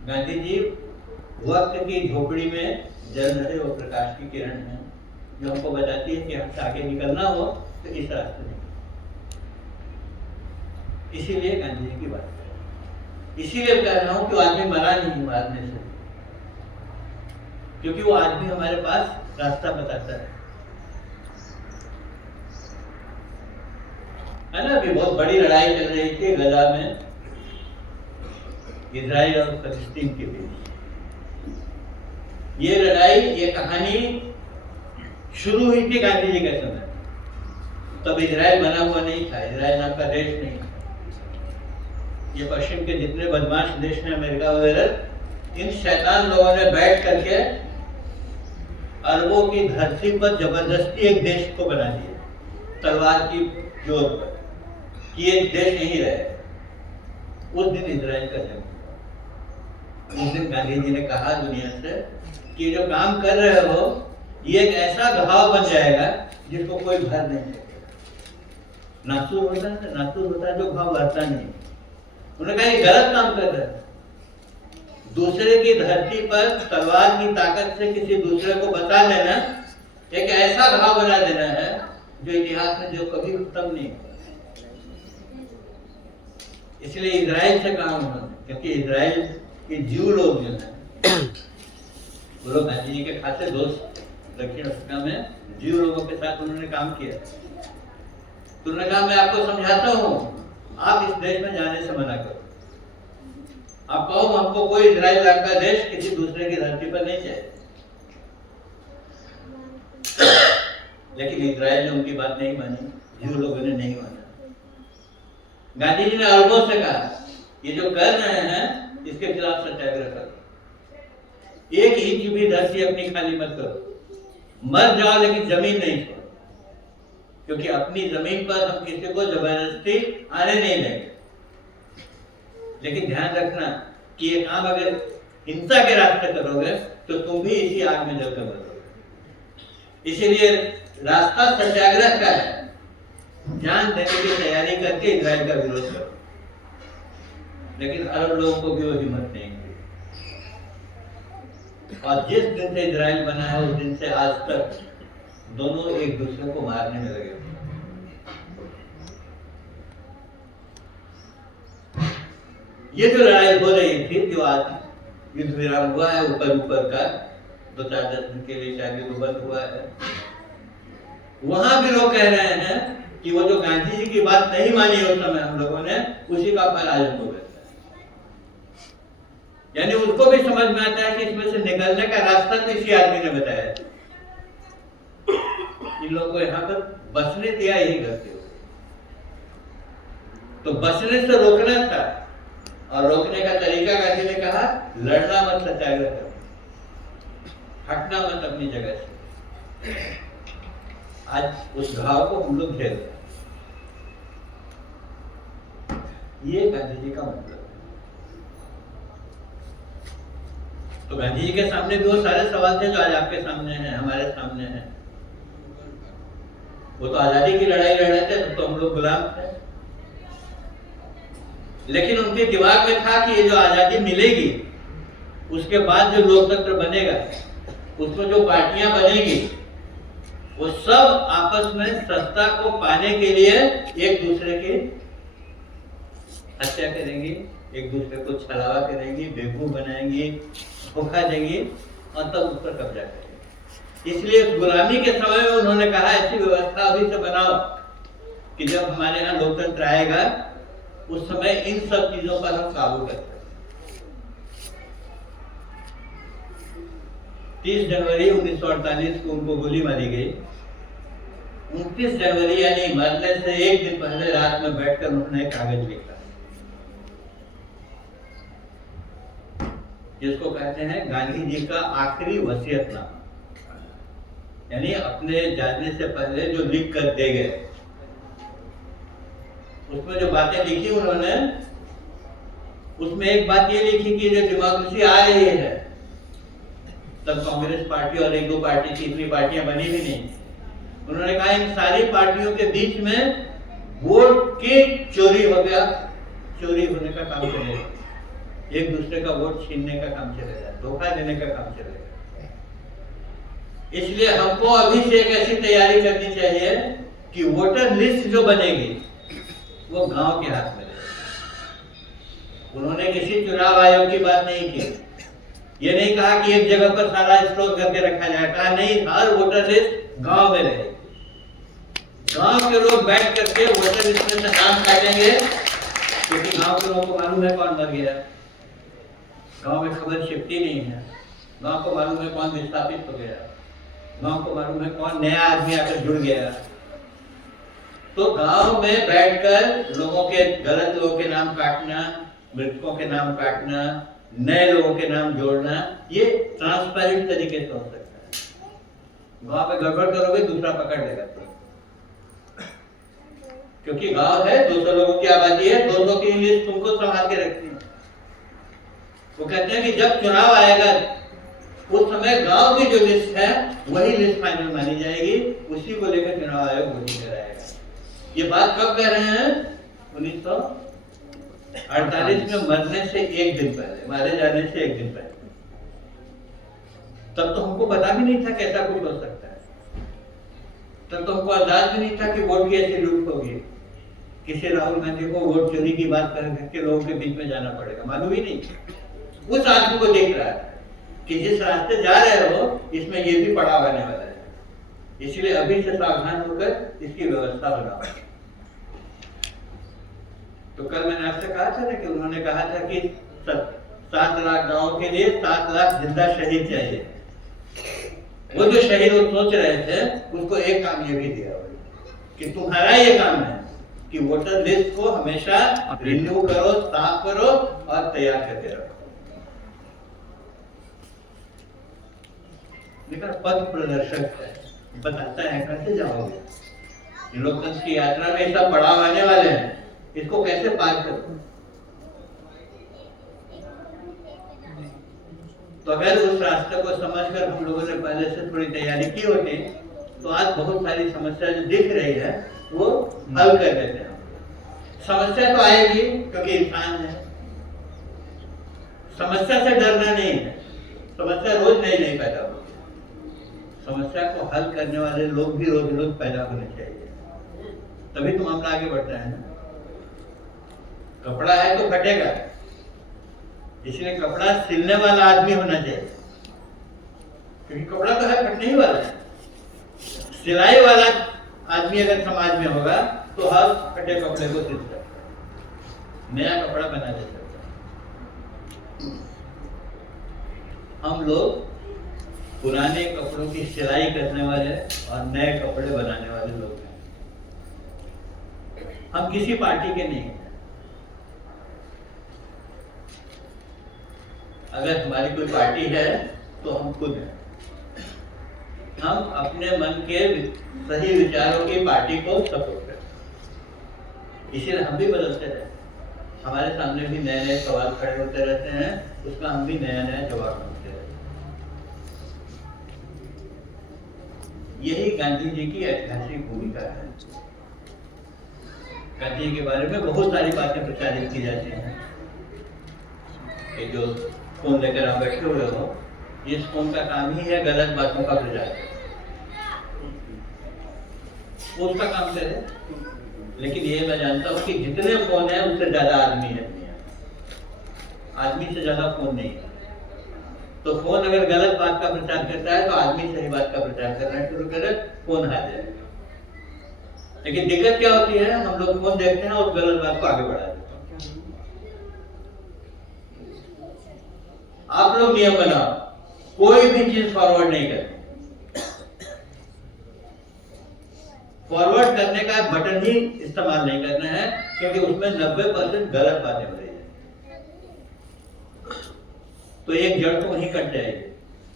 गांधी जी वक्त की झोपड़ी में जल रहे वो प्रकाश की किरण है जो हमको बताती है कि हमसे आगे निकलना हो तो इस रास्ते में। इसीलिए गांधी जी की बात कर रहा हूं, इसीलिए कह रहा हूं कि वो आदमी मरा नहीं मारने से, क्योंकि वो आदमी हमारे पास रास्ता बताता है ना। अभी बहुत बड़ी लड़ाई चल रही थी गजा में, इजराइल और फलस्तीन के बीच। ये लड़ाई, ये कहानी शुरू हुई थी गांधी जी के समय। तब इजराइल बना हुआ नहीं था, इजराइल नाम का देश नहीं था। ये पश्चिम के जितने बदमाश देश हैं, अमेरिका वगैरह, इन शैतान लोगों ने बैठ करके अरबों की धरती पर जबरदस्ती एक देश को बना दिया, तलवार की जोर पर, कि एक देश यहीं रहे। उस दिन इजराइल का जन्म हुआ। उस दिन गांधी जी ने कहा दुनिया से कि जो काम कर रहे हो ये एक ऐसा घाव बन जाएगा जिसको कोई भर नहीं सकेगा। नासूर होता है, नासूर होता है जो घाव भरता नहीं। उन्होंने कहा ये गलत काम कर रहे हैं। दूसरे की धरती पर तलवार की ताकत से किसी दूसरे को बता देना एक ऐसा घाव बना देना है जो इतिहास में जो कभी खत्म नहीं हुआ। इसलिए इजराइल से कहा उन्होंने, क्योंकि इजराइल के जीव लोग जो है वो लोग गांधी जी के खासे दोस्त थे। दक्षिण अफ्रीका में जीव लोगों के साथ उन्होंने काम किया। तो उन्होंने कहा मैं आपको समझाता हूँ, आप इस देश में जाने से मना करो। आप कहो हमको कोई इजराइल नाम का देश किसी दूसरे की धरती पर नहीं चाहिए। लेकिन इजराइल ने उनकी बात नहीं मानी, जीव लोगों ने नहीं माना। गांधी जी ने अरबों से कहा ये जो कर रहे हैं इसके खिलाफ सत्याग्रह करो, एक इंच भी धरती अपनी खाली मत करो, मर जाओ लेकिन जमीन नहीं छोड़ो, क्योंकि अपनी जमीन पर हम किसी को जबरदस्ती आने नहीं देंगे। लेकिन ध्यान रखना कि ये काम अगर हिंसा के रास्ते करोगे तो तुम भी इसी आग में जलकर मरोगे। इसीलिए रास्ता सत्याग्रह का है, जान देने की तैयारी करके इजराइल का विरोध करो। लेकिन अरब लोगों को भी वो हिम्मत नहीं हुई, और जिस दिन से इजराइल बना है उस दिन से आज तक दोनों एक दूसरे को मारने में लगे। ये जो लड़ाई हो रही थी, जो आज युद्ध विराम हुआ है ऊपर ऊपर का, 2-4 दिन के लिए शायद युद्ध बंद हुआ है, वहां भी लोग कह रहे हैं कि वो जो गांधी जी की बात नहीं मानी उस समय हम लोगों ने, उसी का फल आज हमको मिलता है। यानी उनको भी समझ में आता है कि इसमें से निकलने का रास्ता तो इसी आदमी ने बताया। इन लोगों को यहाँ पर बसने दिया यही करते हो, तो बसने से रोकना था, और रोकने का तरीका गांधी ने कहा लड़ना मत, सत्याग्रह करो, हटना मत अपनी जगह से। आज उस घाव को हम लोग झेल रहे हैं। ये गांधी जी का मतलब है। तो गांधी जी के सामने भी वो सारे सवाल थे जो आज आपके सामने हैं, हमारे सामने हैं। वो तो आजादी की लड़ाई लड़ रहे थे, तो हम लोग गुलाम थे। लेकिन उनके दिमाग में था कि ये जो आजादी मिलेगी उसके बाद जो लोकतंत्र बनेगा, उसमें जो पार्टियां बनेगी, वो सब आपस में सत्ता को पाने के लिए एक दूसरे की हत्या करेंगी, एक दूसरे को छलावा करेंगी, बेवकूफ बनाएंगी, धोखा देंगी, और तब उस पर कब्जा करेंगे। इसलिए गुलामी के समय में उन्होंने कहा ऐसी व्यवस्था अभी से बनाओ कि जब हमारे यहाँ लोकतंत्र आएगा उस समय इन सब चीजों पर हम काबू कर सकते। 30 जनवरी 1948 को उनको गोली मारी गई। 29 जनवरी यानी मरने से एक दिन पहले रात में बैठकर उन्होंने कागज लिखा, जिसको कहते हैं गांधी जी का आखिरी वसीयतनामा। यानी अपने जाने से पहले जो लिख कर दे गए, उसमें जो बातें लिखी उन्होंने, उसमें एक बात ये लिखी कि जो डेमोक्रेसी आ रही है, तब कांग्रेस पार्टी और 1-2 पार्टी थी, इतनी पार्टियां बनी भी नहीं। उन्होंने कहा इन सारी पार्टियों के बीच में वोट की चोरी हो गया, चोरी होने का काम चलेगा, एक दूसरे का वोट छीनने का काम चलेगा, धोखा देने का काम चलेगा। इसलिए हमको अभी से एक ऐसी तैयारी करनी चाहिए कि वोटर लिस्ट जो बनेगी वो गांव के हाथ में रहे। उन्होंने किसी चुनाव आयोग की बात नहीं की, ये नहीं कहा कि एक जगह पर सारा स्टोर करके रखा जाए, कहा नहीं, हर वोटर लिस्ट गांव में रहे। गांव के लोग बैठ करके वोटर लिस्ट में से नाम काटेंगे, क्योंकि गांव के लोगों को मालूम है कौन मर गया। गांव में खबर छिपती नहीं है, गांव को मालूम है कौन विस्थापित हो गया, गांव को मालूम है कौन नया आदमी आकर जुड़ गया। तो गांव में बैठकर लोगों के, गलत लोगों के नाम काटना, मृतकों के नाम काटना, नए लोगों के नाम जोड़ना, ये ट्रांसपेरेंट तरीके से हो सकता है। गांव में गड़बड़ करोगे दूसरा पकड़ लेगा, क्योंकि गांव है 200 लोगों की आबादी है, 200 की लिस्ट तुमको संभाल के रखनी है। वो कहते हैं कि जब चुनाव आएगा उस समय गांव की जो लिस्ट है वही लिस्ट फाइनल मानी जाएगी, उसी को लेकर चुनाव आयोग वोटिंग कराएगा। ये बात कब कह रहे हैं? 1948 में मरने से एक दिन पहले, मारे जाने से एक दिन पहले। तब तो हमको पता भी नहीं था कि ऐसा कुछ हो सकता है। तब तो हमको अंदाज भी नहीं था कि वोट की ऐसी लूट होगी, किसी राहुल गांधी को वोट चोरी की बात करके लोगों के बीच में जाना पड़ेगा, मालूम ही नहीं। उस आदमी को देख रहा है कि जिस रास्ते जा रहे हो इसमें ये भी पड़ाव आने वाला है, इसलिए अभी से सावधान होकर इसकी व्यवस्था बनाओ। तो कल मैंने आपसे कहा था ना कि उन्होंने कहा था कि 7 लाख गांव के लिए 7 लाख जिंदा शहीद चाहिए। वो जो शहीद वो सोच रहे थे, उसको एक काम ये भी दिया कि तुम्हारा ये काम है कि वोटर लिस्ट को हमेशा रिन्यू करो, साफ करो और तैयार करके रखो। लेकिन पथ प्रदर्शक है, बताता है कैसे जाओगे। लोकतंत्र की यात्रा में ये सब पड़ाव आने वाले हैं, इसको कैसे पार करो। तो अगर उस रास्ते को समझकर हम लोगों ने पहले से थोड़ी तैयारी की होती तो आज बहुत सारी समस्या जो दिख रही है वो हल कर देते हैं। समस्या तो आएगी क्योंकि इंसान है, समस्या से डरना नहीं है, समस्या रोज नई नई पैदा होती है। समस्या को हल करने वाले लोग भी रोज रोज पैदा होने चाहिए, तभी तो मामला आगे बढ़ता है ना। कपड़ा है तो फटेगा, इसलिए कपड़ा सिलने वाला आदमी होना चाहिए, क्योंकि कपड़ा तो है फटने ही वाला है। सिलाई वाला आदमी अगर समाज में होगा तो हर फटे कपड़े को सिल सकता है, नया कपड़ा बना दे सकता है। हम लोग पुराने कपड़ों की सिलाई करने वाले और नए कपड़े बनाने वाले लोग हैं। हम किसी पार्टी के नहीं हैं। अगर हमारी कोई पार्टी है तो हम खुद हैं। हम अपने मन के सही विचारों की पार्टी को सपोर्ट करते हैं, इसीलिए हम भी बदलते रहते हैं। हमारे सामने भी नए नए सवाल खड़े होते रहते हैं, उसका हम भी नया नया जवाब ढूंढते रहते हैं। यही गांधी जी की ऐतिहासिक भूमिका है। गांधी जी के बारे में बहुत सारी बातें प्रचारित की जाती हैं कि जो फोन लेकर आप बैठे हुए हो, इस फोन का काम ही है गलत बातों का प्रचार। वो उसका काम करे, लेकिन ये मैं जानता हूँ कि जितने फोन है उससे ज्यादा आदमी है दुनिया में, आदमी से ज्यादा फोन नहीं है। तो फोन अगर गलत बात का प्रचार करता है तो आदमी सही बात का प्रचार करना शुरू करे, फोन हार जाए। लेकिन दिक्कत क्या होती है, हम लोग फोन देखते हैं और गलत बात को आगे बढ़ा देते हैं। आप लोग नियम बनाओ, कोई भी चीज फॉरवर्ड नहीं करनी। फॉरवर्ड करने का बटन ही इस्तेमाल नहीं करना है, क्योंकि उसमें 90% गलत बातें हो रही है। तो एक जड़ तो वहीं कट जाएगी।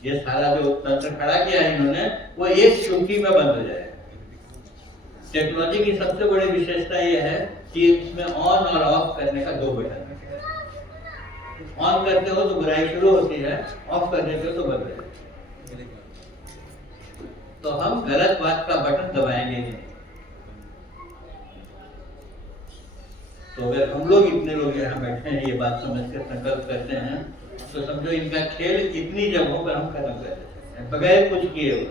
ये सारा जो तंत्र खड़ा किया है इन्होंने, वो एक चुटकी में बंद हो जाएगा। टेक्नोलॉजी की सबसे बड़ी विशेषता यह है कि इसमें ऑन और ऑफ करने का 2 बटन है। ऑन करते हो तो बुराई शुरू होती है, ऑफ कर देते हो तो बंद हो जाती है। तो हम गलत बात का बटन दबाएंगे नहीं। तो अगर हम लोग इतने लोग यहाँ बैठे हैं, ये बात समझ कर संकल्प करते हैं, तो समझो इनका खेल इतनी जगहों पर हम खत्म कर देते हैं बगैर कुछ किए हुए।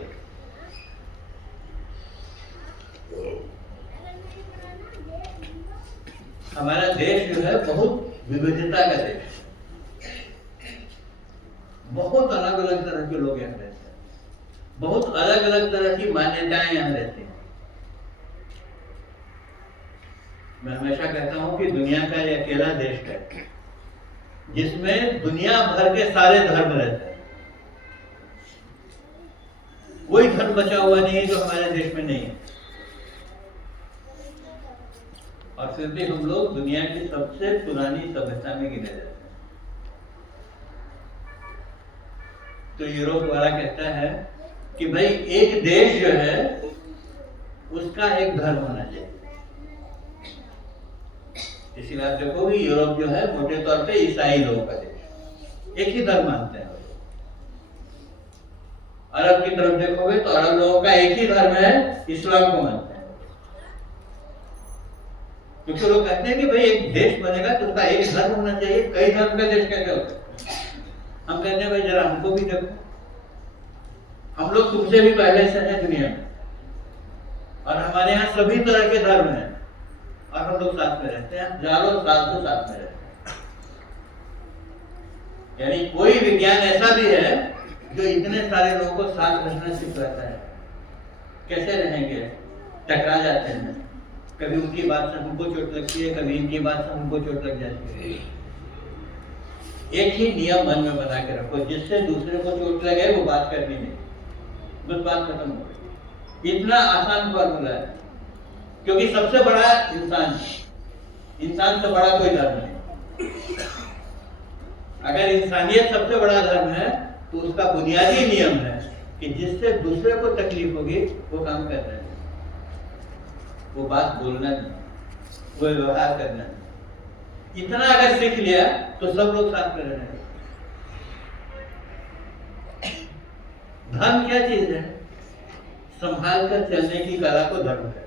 हमारा देश जो है बहुत विविधता का देश है। बहुत अलग अलग तरह के लोग यहाँ रहते हैं, बहुत अलग अलग तरह की मान्यताएं यहाँ रहती हैं। मैं हमेशा कहता हूं कि दुनिया का ये अकेला देश है जिसमें दुनिया भर के सारे धर्म रहते हैं। कोई धर्म बचा हुआ नहीं है जो हमारे देश में नहीं है। और फिर भी हम लोग दुनिया की सबसे पुरानी सभ्यता में गिने जाते हैं। तो यूरोप वाला कहता है कि भाई एक देश जो है उसका एक धर्म होना चाहिए। इसीलिए आप देखोगे यूरोप जो है मोटे तौर पे ईसाई लोगों का देश, एक ही धर्म मानते हैं। अरब की तरफ देखोगे तो अरब लोगों का एक ही धर्म है, इस्लाम को मानते हैं। क्योंकि लोग कहते हैं कि भाई एक देश बनेगा तो उसका एक धर्म होना चाहिए। कई धर्म का देश कैसे होता है? हम कहते हैं भाई जरा हमको भी देखो, हम लोग तुमसे भी पहले से हैं दुनिया में, और हमारे यहाँ सभी तरह के धर्म हैं, और हम लोग साथ में रहते हैं, हजारों साल से साथ में रहते हैं। यानी कोई विज्ञान ऐसा भी है जो इतने सारे लोगों को साथ रहना सिखाता है। कैसे रहेंगे? टकरा जाते हैं, कभी उनकी बात से हमको चोट लगती है, कभी इनकी बात से हमको चोट लग जाती है। एक ही नियम मन में बना के रखो, जिससे दूसरे को चोट लगे वो बात करनी नहीं, बस बात खत्म हो गई। इतना आसान फॉर्मूला है, क्योंकि सबसे बड़ा इंसान से बड़ा कोई धर्म नहीं। अगर इंसानियत सबसे बड़ा धर्म है तो उसका बुनियादी नियम है कि जिससे दूसरे को तकलीफ होगी वो काम करना है, वो बात बोलना नहीं, वो व्यवहार करना नहीं। इतना अगर सीख लिया तो सब लोग साथ में रहने। धर्म क्या चीज है? संभाल कर चलने की कला को धर्म है।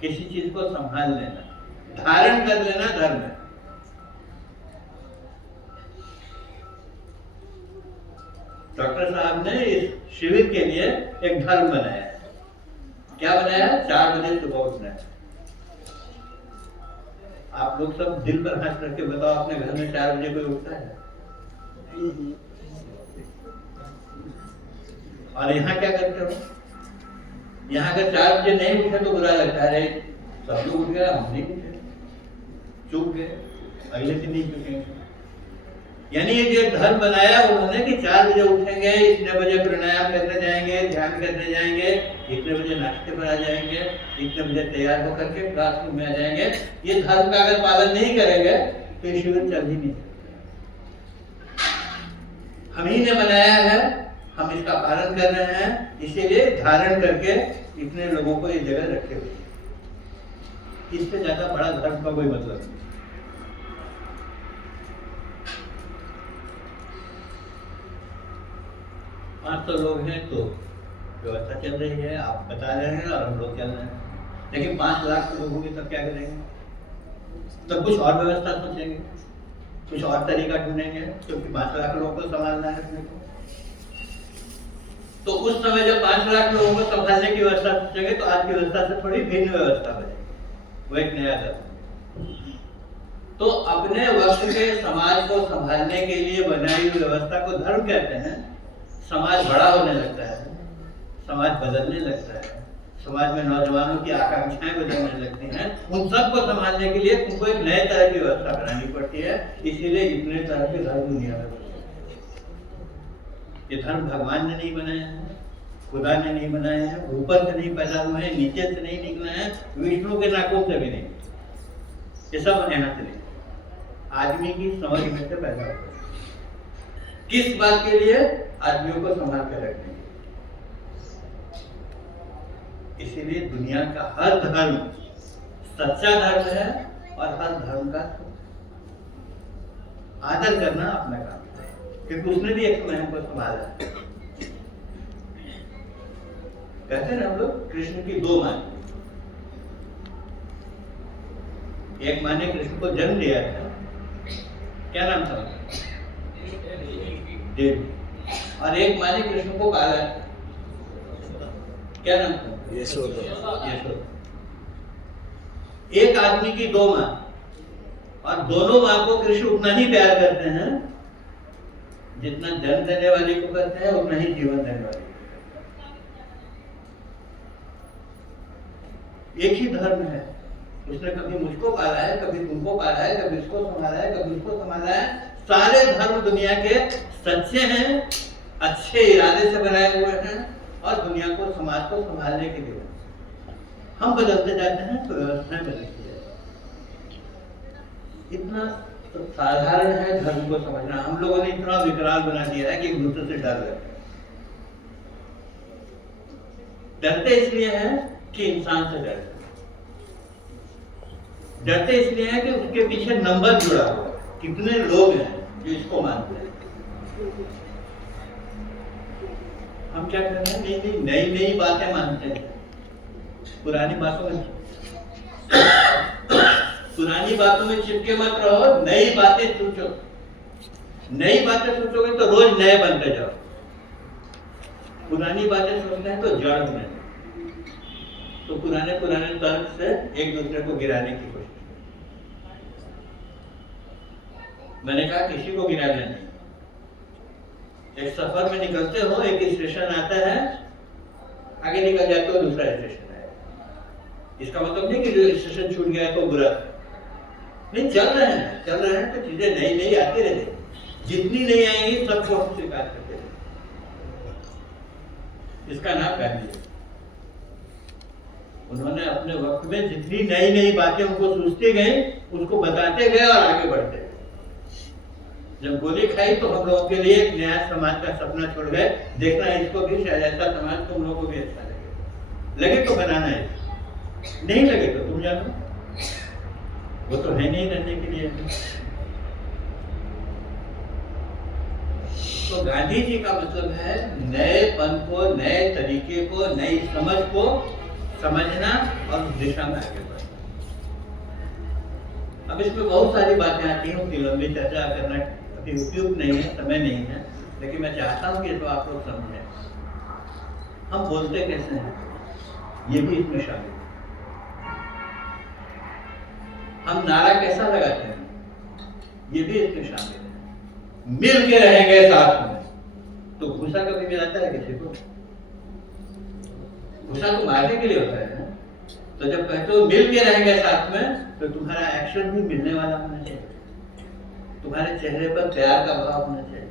किसी चीज को संभाल लेना, धारण कर लेना धर्म है। डॉक्टर साहब ने इस शिविर के लिए एक धर्म बनाया। क्या बनाया? 4 बजे सुबह उठना है। आप लोग सब दिल पर हाथ रख के बताओ, अपने घर में 4 बजे कोई उठता है? और यहाँ क्या करते हो? यहाँ अगर 4 बजे नहीं उठे तो बुरा लगता है, सब लोग उठ गए, हम नहीं उठे, चूक गए, अगले दिन नहीं चुकेंगे। यानी ये जो धर्म बनाया उन्होंने कि 4 बजे उठेंगे, इतने बजे प्राणायाम करने जाएंगे, ध्यान करने जाएंगे, इतने बजे नाश्ते पर आ जाएंगे, इतने बजे तैयार होकर के क्लासरूम में आ जाएंगे। ये धर्म का अगर पालन नहीं करेंगे तो ये शिविर चल ही नहीं सकता। हम ही ने बनाया है, हम इसका पालन कर रहे हैं, इसीलिए धारण करके इतने लोगों को ये जगह रखे हुए। इससे ज्यादा बड़ा धर्म का कोई मतलब नहीं। आज तो लोग हैं तो व्यवस्था चल रही है, आप बता रहे हैं और हम लोग चल रहे हैं। लेकिन 5 लाख लोग होंगे तब क्या करेंगे? तब कुछ और व्यवस्था सोचेंगे, कुछ और तरीका ढूंढेंगे, क्योंकि 5 लाख लोगों को संभालना है अपने को। तो उस समय जब 5 लाख लोगों को संभालने की व्यवस्था सोचेंगे तो आज की व्यवस्था से थोड़ी भिन्न व्यवस्था बनेगी, वो एक नया धर्म। तो अपने वक्त के समाज को संभालने के लिए बनाई हुई व्यवस्था को धर्म कहते हैं। समाज बड़ा होने लगता है, समाज बदलने लगता है, समाज में नौजवानों की आकांक्षाएं बदलने लगती हैं। उन सबको संभालने के लिए तुमको एक नए तरह की व्यवस्था बनानी पड़ती है। इसीलिए इतने तरह के धर्म दुनिया में बने। ये धर्म भगवान ने नहीं बनाया है, खुदा ने नहीं बनाया है, ऊपर से नहीं पैदा हुए हैं, नीचे से नहीं निकले हैं, विष्णु के नाकों से भी नहीं। ये सब यहाँ से नहीं, आदमी की समझ में से पैदा हुआ। किस बात के लिए? आदमियों को संभाल कर रखने के लिए। इसीलिए दुनिया का हर धर्म सच्चा धर्म है और हर धर्म का आदर करना अपना काम है, क्योंकि उसने भी एक समय हमको संभाला है। कहते हैं हम लोग कृष्ण की 2 माँ। एक माँ ने कृष्ण को जन्म दिया था, क्या नाम था? देवी। और एक माँ ने कृष्ण को पाला, क्या नाम था? यशोदा। यशोदा। एक आदमी की 2 माँ, और दोनों माँ को कृष्ण उतना ही प्यार करते हैं जितना जन्म देने वाले को करते हैं, उतना ही जीवन देने वाले को। एक ही धर्म है, उसने कभी मुझको पाला है, कभी तुमको पाला है, कभी इसको संभाला है, कभी उसको संभाला है। सारे धर्म दुनिया के सच्चे हैं, अच्छे इरादे से बनाए हुए हैं और दुनिया को, समाज को संभालने के लिए। हम बदलते जाते हैं तो व्यवस्थाएं बदलती है। इतना तो साधारण है धर्म को समझना। हम लोगों ने इतना विकराल बना दिया है कि एक दूसरे से डर लगता है। डरते इसलिए हैं कि इंसान से डरते, डरते इसलिए है कि उसके पीछे नंबर जुड़ा हुआ है, कितने लोग हैं जो इसको मानते हैं। हम क्या कर रहे हैं, नई नई बातें मानते हैं। पुरानी बातों में चिपके मत रहो, नई बातें सोचो। नई बातें सोचोगे तो रोज नए बनते जाओ। पुरानी बातें सोचते हैं तो जड़ में, तो पुराने तर्क से एक दूसरे को गिराने की कोशिश। मैंने कहा किसी को गिराना नहीं। एक सफर में निकलते हो, एक स्टेशन आता है, आगे निकल जाते हो दूसरा स्टेशन है। इसका मतलब नहीं कि जो स्टेशन छूट गया है तो बुरा नहीं। चल रहे हैं तो चीजें नई नई आती रहती। जितनी नई आएंगी सबको हम स्वीकार करते हैं। इसका नाम गांधी है। उन्होंने अपने वक्त में जितनी नई नई बातें उनको सूझती गई, उसको बताते गए और आगे बढ़ते गए। जब गोली खाई तो हम लोगों के लिए एक नया समाज का सपना छोड़ गए। देखना इसको भी शायद ऐसा समाज तुम लोगों को भी अच्छा लगे तो बनाना है, नहीं लगे तो तुम जानो, वो तो है नहीं रहने के लिए। तो गांधी जी का मतलब है नएपन को, नए तरीके को, नई समझ को समझना और उस दिशा में आगे बढ़ना। अब इसमें बहुत सारी बातें आती हैं, उनकी लंबी चर्चा करना अभी उपयुक्त नहीं है, समय नहीं है, लेकिन मैं चाहता हूं कि इसको आप लोग समझें। हम बोलते कैसे हैं, ये भी इसमें शामिल है। हम नारा कैसा लगाते हैं, ये भी इसमें शामिल है। मिल के रहेंगे साथ में, तो घुसा कभी मिलाता है किसी को? घुसा तो मारने के लिए होता है ना। तो जब कहते हो मिल के रहेंगे साथ में, तो तुम्हारा एक्शन भी मिलने वाला होना चाहिए, तुम्हारे चेहरे पर प्यार का भाव होना चाहिए।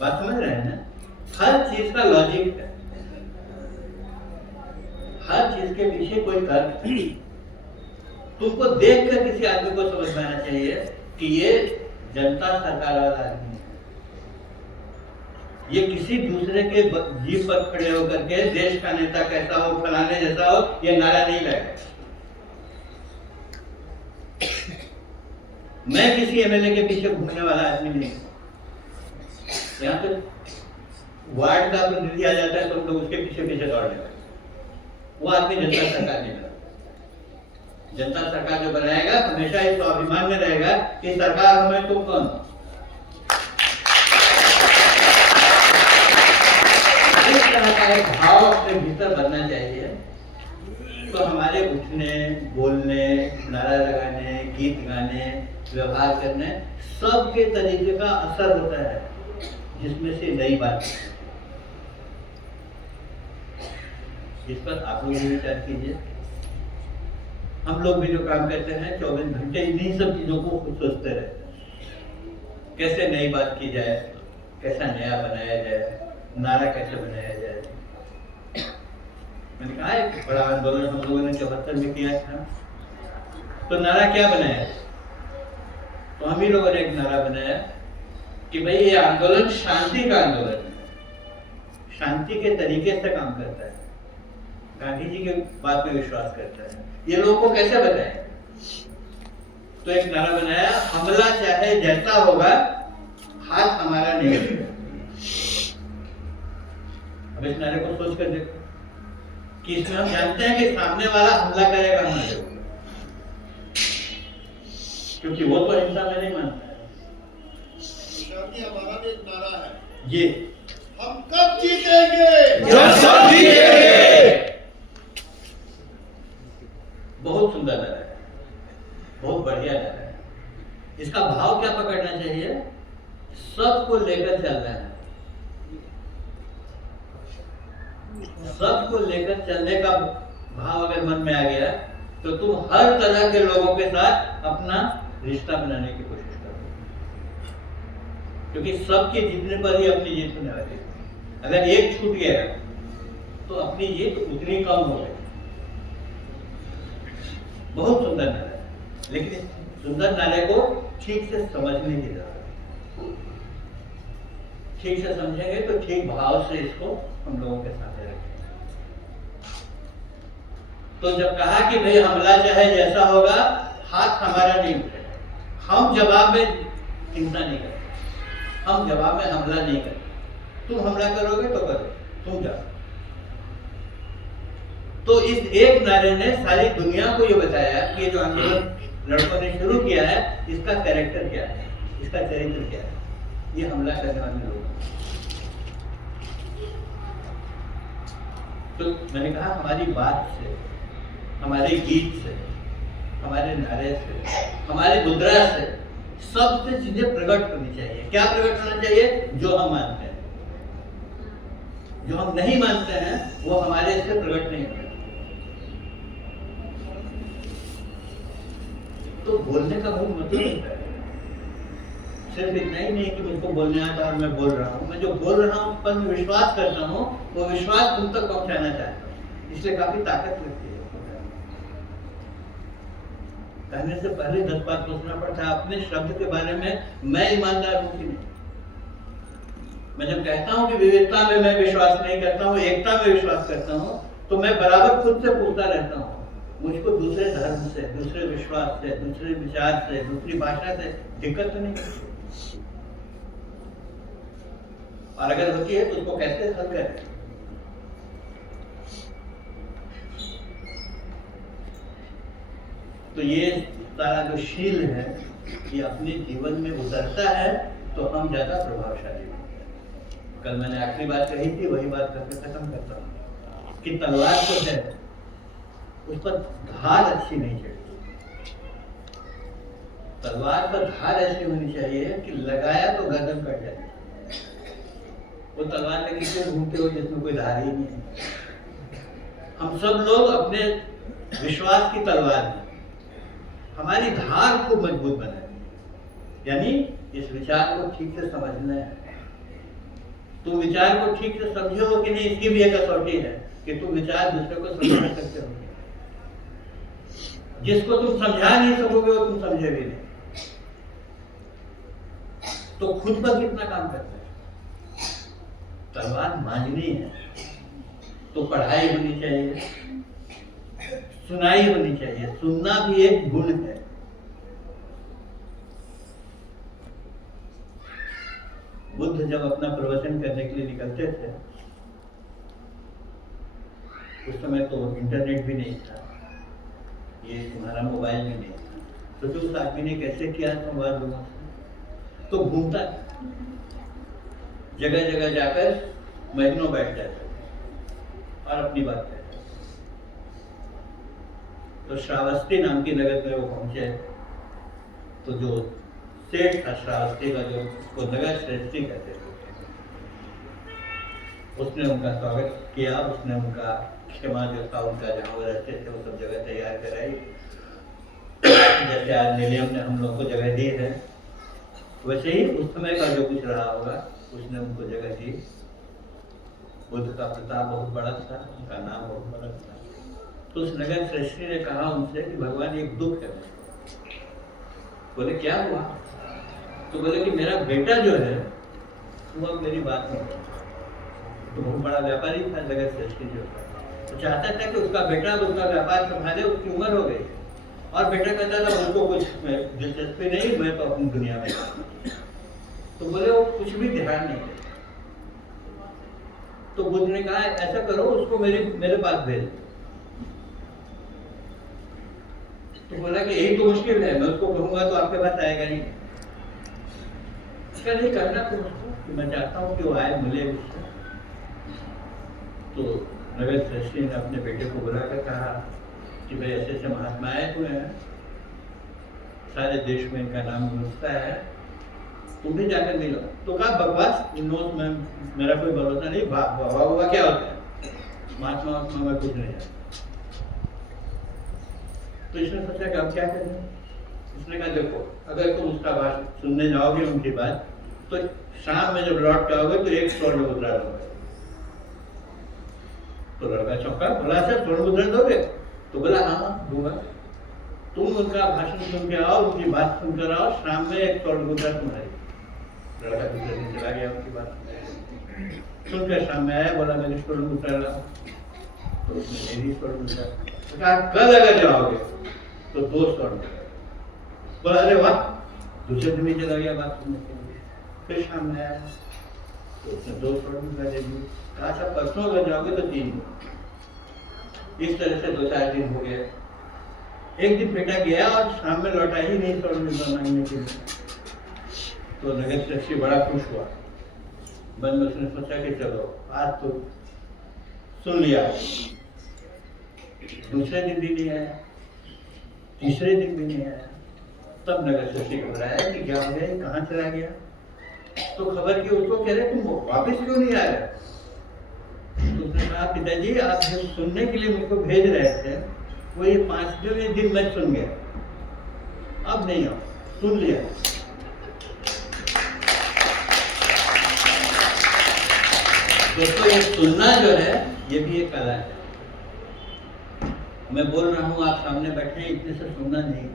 बात समझ रहे हैं ना? हर चीज का लॉजिक है, हर चीज के पीछे कोई तर्क है। तुमको देखकर किसी आदमी को समझ में आना चाहिए कि ये जनता सरकार वाला आदमी है। ये किसी दूसरे के जीप पर खड़े होकर के देश का नेता कैसा हो, फलाने जैसा हो, ये नारा नहीं लगेगा। मैं किसी एमएलए के पीछे घूमने वाला आदमी नहीं। यहाँ पे वार्ड का प्रतिनिधि आ जाता है तो हम लोग उसके पीछे पीछे दौड़ने लगते। वो आदमी जनता सरकार नहीं बना। जनता सरकार जो बनाएगा हमेशा इस स्वाभिमान में रहेगा कि सरकार हमें, तुम कौन? इस तरह का एक भाव अपने भीतर बनना चाहिए। तो हमारे उठने, बोलने, नारा लगाने, गीत गाने, व्यवहार करने, सबके तरीके का असर होता है, जिसमें से नई बात। इस पर आप लोग भी विचार कीजिए। हम लोग भी जो काम करते हैं 24 घंटे इन्हीं सब चीजों को खुद सोचते रहते हैं। कैसे नई बात की जाए, कैसा नया बनाया जाए, नारा कैसे बनाया जाए। मैंने कहा एक बड़ा आंदोलन हम लोगों ने 74 में किया था, तो नारा क्या बनाया? तो हम ही लोगों ने एक नारा बनाया कि भाई ये आंदोलन शांति का आंदोलन है, शांति के तरीके से काम करता है, गांधी जी के बात में विश्वास करता है। ये लोगों को कैसे बताएं? तो एक नारा बनाया, हमला चाहे जैसा होगा, हाथ हमारा नहीं होगा। अब इस नारे को सोच कर देखो कि इसमें हम जानते हैं कि सामने वाला हमला करेगा हमारे ऊपर, क्योंकि वो तो हिंसा में नहीं मानता है। हमारा भी एक नारा है, ये हम कब जीतेंगे? जब सब जीतेंगे। बहुत सुंदर है। बहुत बढ़िया नारा है। इसका भाव क्या पकड़ना चाहिए? सबको लेकर चलना है। सबको लेकर चलने का भाव अगर मन में आ गया तो तुम हर तरह के लोगों के साथ अपना रिश्ता बनाने की कोशिश करो, क्योंकि सबकी जीतने पर ही अपनी जीत होने वाली है। अगर एक छूट गया तो अपनी जीत उतनी कम हो गई। बहुत सुंदर नारा है, लेकिन इस सुंदर नारे को ठीक से समझने की जरूरत है। ठीक से समझेंगे तो ठीक भाव से इसको हम लोगों के सामने रखेंगे। तो जब कहा कि भाई हमला चाहे जैसा होगा, हाथ हमारा नहीं उठेगा, हम जवाब में चिंता नहीं करते, हम जवाब में हमला नहीं करते। तुम हमला करोगे तो करो, तुम जाओ। तो इस एक नारे ने सारी दुनिया को ये बताया कि ये जो आंदोलन लड़कों ने शुरू किया है, इसका कैरेक्टर क्या है, इसका चरित्र क्या है। ये हमला करने वाले लोग। तो मैंने कहा हमारी बात से, हमारे गीत से, हमारे नारे से, हमारी मुद्रा से सबसे चीजें प्रकट होनी चाहिए। क्या प्रकट होना चाहिए? जो हम मानते हैं। जो हम नहीं मानते हैं वो हमारे से प्रकट नहीं होता। तो बोलने का बहुत मतलब होता है। सिर्फ इतना ही नहीं कि मुझको बोलने आता और मैं बोल रहा हूँ। मैं जो बोल रहा हूँ पर मैं विश्वास करता हूँ, वो विश्वास तुम तक पहुंचाना चाहता हूँ। इसलिए काफी ताकत लगती है। कहने से पहले 10 बार सोचना पड़ता है अपने शब्द के बारे में, मैं ईमानदार हूँ कि नहीं। मैं जब कहता हूँ कि विविधता में मैं विश्वास नहीं करता हूँ, एकता में विश्वास करता हूँ, तो मैं बराबर खुद से पूछता रहता हूँ, मुझको दूसरे धर्म से, दूसरे विश्वास से, दूसरे विचार से, दूसरी भाषा से दिक्कत तो नहीं होती? और अगर होती है तो उसको कैसे हल करें? तो ये सारा जो शील है, ये अपने जीवन में उतरता है तो हम ज्यादा प्रभावशाली होते हैं। कल मैंने आखिरी बात कही थी, वही बात करके खत्म करता हूँ कि तलवार जो है उस पर धार अच्छी नहीं चढ़ती। तलवार पर धार ऐसी होनी चाहिए कि लगाया तो गर्दन कट जाए। वो तलवार लेके क्यों घूमते हो जिसमें कोई धार ही नहीं है? हम सब लोग अपने विश्वास की तलवार में हमारी धार को मजबूत बनानी, यानी इस विचार को ठीक से समझना है। तुम विचार को ठीक से समझे हो कि नहीं, इसकी भी एक कसौटी है कि तुम विचार दूसरे को समझा सकते हो। जिसको तुम समझा नहीं सकोगे वो तुम समझे भी नहीं। तो खुद पर कितना काम करते हैं? तलवार मांझनी है तो पढ़ाई होनी चाहिए, सुनाई होनी चाहिए। सुनना भी एक गुण है। बुद्ध जब अपना प्रवचन करने के लिए निकलते थे, उस समय तो इंटरनेट भी नहीं था, ये तुम्हारा मोबाइल भी नहीं था। तो जो उस आदमी ने कैसे किया संवाद लोगों से? तो घूमता जगह जगह जाकर महीनों बैठ जाता और अपनी बात कहता। तो श्रावस्ती नाम की नगर में वो पहुंचे। तो जो सेठ था श्रावस्ती का, जो उसको नगर श्रेष्ठी कहते थे, उसने उनका स्वागत किया। उसने उनका क्षमा जो था उनका, जहाँ वो रहते थे, वो सब जगह तैयार कराई। जैसे आज निलियम ने हम लोग को जगह दी है, वैसे ही उस समय का जो कुछ रहा होगा उसने उनको जगह दी। बुद्ध का प्रताप बहुत बड़ा था, उनका नाम बहुत बड़ा था। तो उस नगर श्रेष्ठी ने कहा उनसे कि भगवान एक दुख है। बोले क्या हुआ? तो बोले कि मेरा बेटा जो है वो अब मेरी बात नहीं करता। तो बहुत बड़ा व्यापारी था नगर श्रेष्ठी जो था, तो चाहता था कि उसका बेटा उसका व्यापार संभाले। उसकी उम्र हो गई और बेटा कहता था मुझको कुछ दिलचस्पी नहीं, मैं तो अपनी दुनिया में। तो बोले वो कुछ भी ध्यान नहीं देता। तो बुद्ध ने कहा ऐसा करो, उसको मेरे पास भेज। तो बोला कि यही तो मुश्किल है, मैं उसको कहूंगा तो आपके पास आएगा नहीं। इसका नहीं करना तो उसको, मैं चाहता हूँ कि वो आए, मिले उससे। तो नगर श्रेष्ठी ने अपने बेटे को बुलाकर कहा कि भाई ऐसे ऐसे महात्मा आए हुए हैं सारे देश में इनका नाम गूंजता है, तुम भी जाकर मिलो। तो कहा बकवास इन नोट में मेरा कोई भरोसा नहीं, हुआ क्या होता है, महात्मा में कुछ नहीं है। तो इसने सोचा कि अब क्या करें। इसने कहा देखो, अगर तुम उसका भाषण सुनने जाओगे उनकी बात, तो शाम में जब लौट के आओगे तो 1 स्वर्ण मुद्रा दोगे। तो लड़का चौंका, बोला सर स्वर्ण मुद्रा दोगे? तो बोला हाँ दूंगा। तुम उनका भाषण सुन के आओ, उनकी बात सुनकर आओ, शाम में 1 स्वर्ण मुद्रा तुम्हारी। लड़का दूसरे दिन चला गया उनकी बात सुनकर, शाम में आया, बोला मेरी स्वर्ण मुद्रा लाओ। तो उसने मेरी स्वर्ण मुद्रा कहा, कल अगर जाओगे तो 2 स्वर्ण मुद्रा। बोला अरे वाह, दूसरे दिन ही चला गया बात सुनने के लिए। फिर शाम में आया तो उसने 2 स्वर्ण मुद्रा दे दी। कहा अच्छा परसों अगर जाओगे तो 3। इस तरह से 2-4 दिन हो गए। एक दिन बेटा गया और शाम में लौटा ही नहीं स्वर्ण मुद्रा मांगने के लिए। तो नगर ट्रस्टी बड़ा खुश हुआ। मन में उसने सोचा कि चलो आज तो सुन लिया। दूसरे दिन भी नहीं आया, तीसरे दिन भी नहीं आया। तब नगर ट्रस्टी घबराया कि क्या हो गया, कहाँ चला गया। तो खबर की उसको कह रहे तुम वापस क्यों नहीं आ रहे। तो उसने कहा पिताजी आप जो सुनने के लिए मुझको भेज रहे थे वो ये 5वें दिन मैं सुन गया, अब नहीं आओ, सुन लिया। दोस्तों ये सुनना जो है ये भी एक कला है। मैं बोल रहा हूँ, आप सामने बैठे हैं, इतने से सुनना नहीं।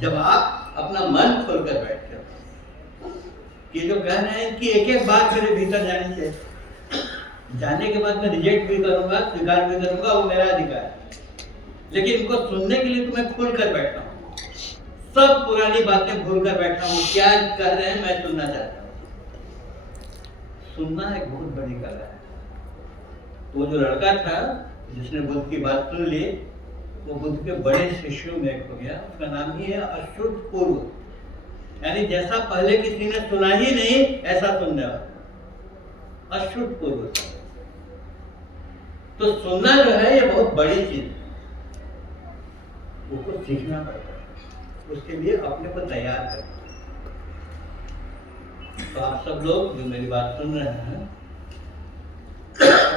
जब आप अपना मन खोलकर बैठते हो कि जो कह रहे हैं कि एक बात मेरे भीतर जानी चाहिए, जाने के बाद मैं रिजेक्ट भी करूंगा, स्वीकार भी करूंगा, वो मेरा अधिकार है। लेकिन इनको सुनने के लिए तो मैं खुल कर बैठा हूँ, सब पुरानी बातें भूल कर बैठा हूँ। क्या कह रहे हैं मैं सुनना चाहता हूँ। सुनना एक बहुत बड़ी कला है। वो जो लड़का था जिसने बुद्ध की बात सुन ली, वो बुद्ध के बड़े शिष्यों में एक हो गया। उसका नाम ही है अश्रुत पूर्व, यानी जैसा पहले किसी ने सुना ही नहीं ऐसा सुनने वाला, अश्रुत पूर्व। तो सुनना जो है ये बहुत बड़ी चीज है, उसको सीखना पड़ता है, उसके लिए अपने को तैयार करना। तो आप सब लोग जो मेरी बात सुन रहे हैं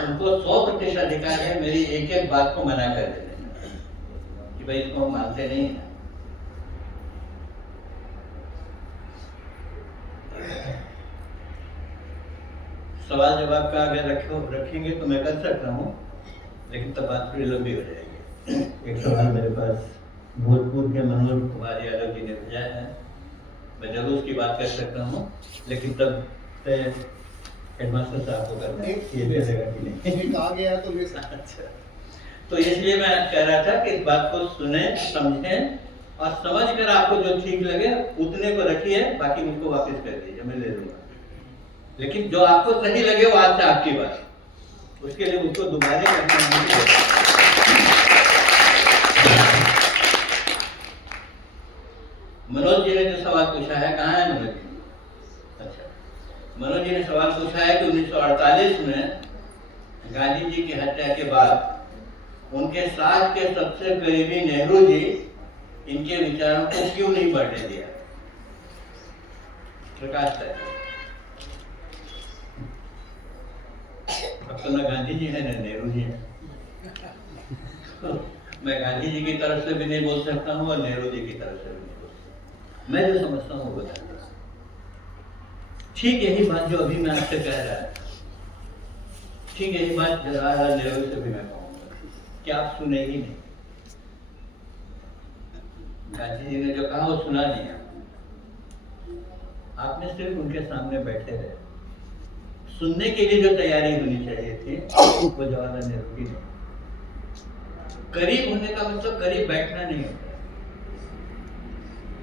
उनको 100% अधिकार है मेरी एक बात को मना कर देने कि भाई इसको हम मानते नहीं हैं। सवाल जवाब का अगर रखेंगे तो मैं कर सकता हूँ, लेकिन तब बात थोड़ी लंबी हो जाएगी। एक सवाल मेरे पास भोजपुर के मनोज कुमार यादव जी ने भेजा है, मैं जरूर उसकी बात कर सकता हूँ, लेकिन तब हेडमास्टर साहब को करना है, ये भी रहेगा कि नहीं। आ गया तो ले सकते। अच्छा, तो इसलिए मैं कह रहा था कि इस बात को सुने, समझें और समझ कर आपको जो ठीक लगे उतने को रखिए, बाकी मुझको वापस कर दीजिए, मैं ले लूंगा। लेकिन जो आपको सही लगे वो आज से आपकी बात, उसके लिए मुझको दोबारा करना नहीं। मनोज जी ने जो सवाल पूछा है, कहाँ है मनोज जी? अच्छा, मनोज जी ने सवाल पूछा है कि 1948 में गांधी जी की हत्या के बाद उनके साथ के सबसे करीबी नेहरू जी इनके विचारों को क्यों नहीं बढ़ने दिया। प्रकाश है, अब तो ना गांधी जी है ना नेहरू जी है। मैं गांधी जी की तरफ से भी नहीं बोल सकता हूँ और नेहरू जी की तरफ से भी नहीं बोल सकता। मैं जो समझता हूँ वो बताता हूँ। ठीक यही बात जो अभी मैं आपसे कह रहा है, ठीक यही बात जवाहरलाल नेहरू से भी मैं कहूँगा कि आप सुने ही नहीं। गांधी जी ने जो कहा वो सुना नहीं, आपने सिर्फ उनके सामने बैठे रहे। सुनने के लिए जो तैयारी होनी चाहिए थी वो जवाहरलाल नेहरू की नहीं। करीब होने का मतलब करीब बैठना नहीं होता,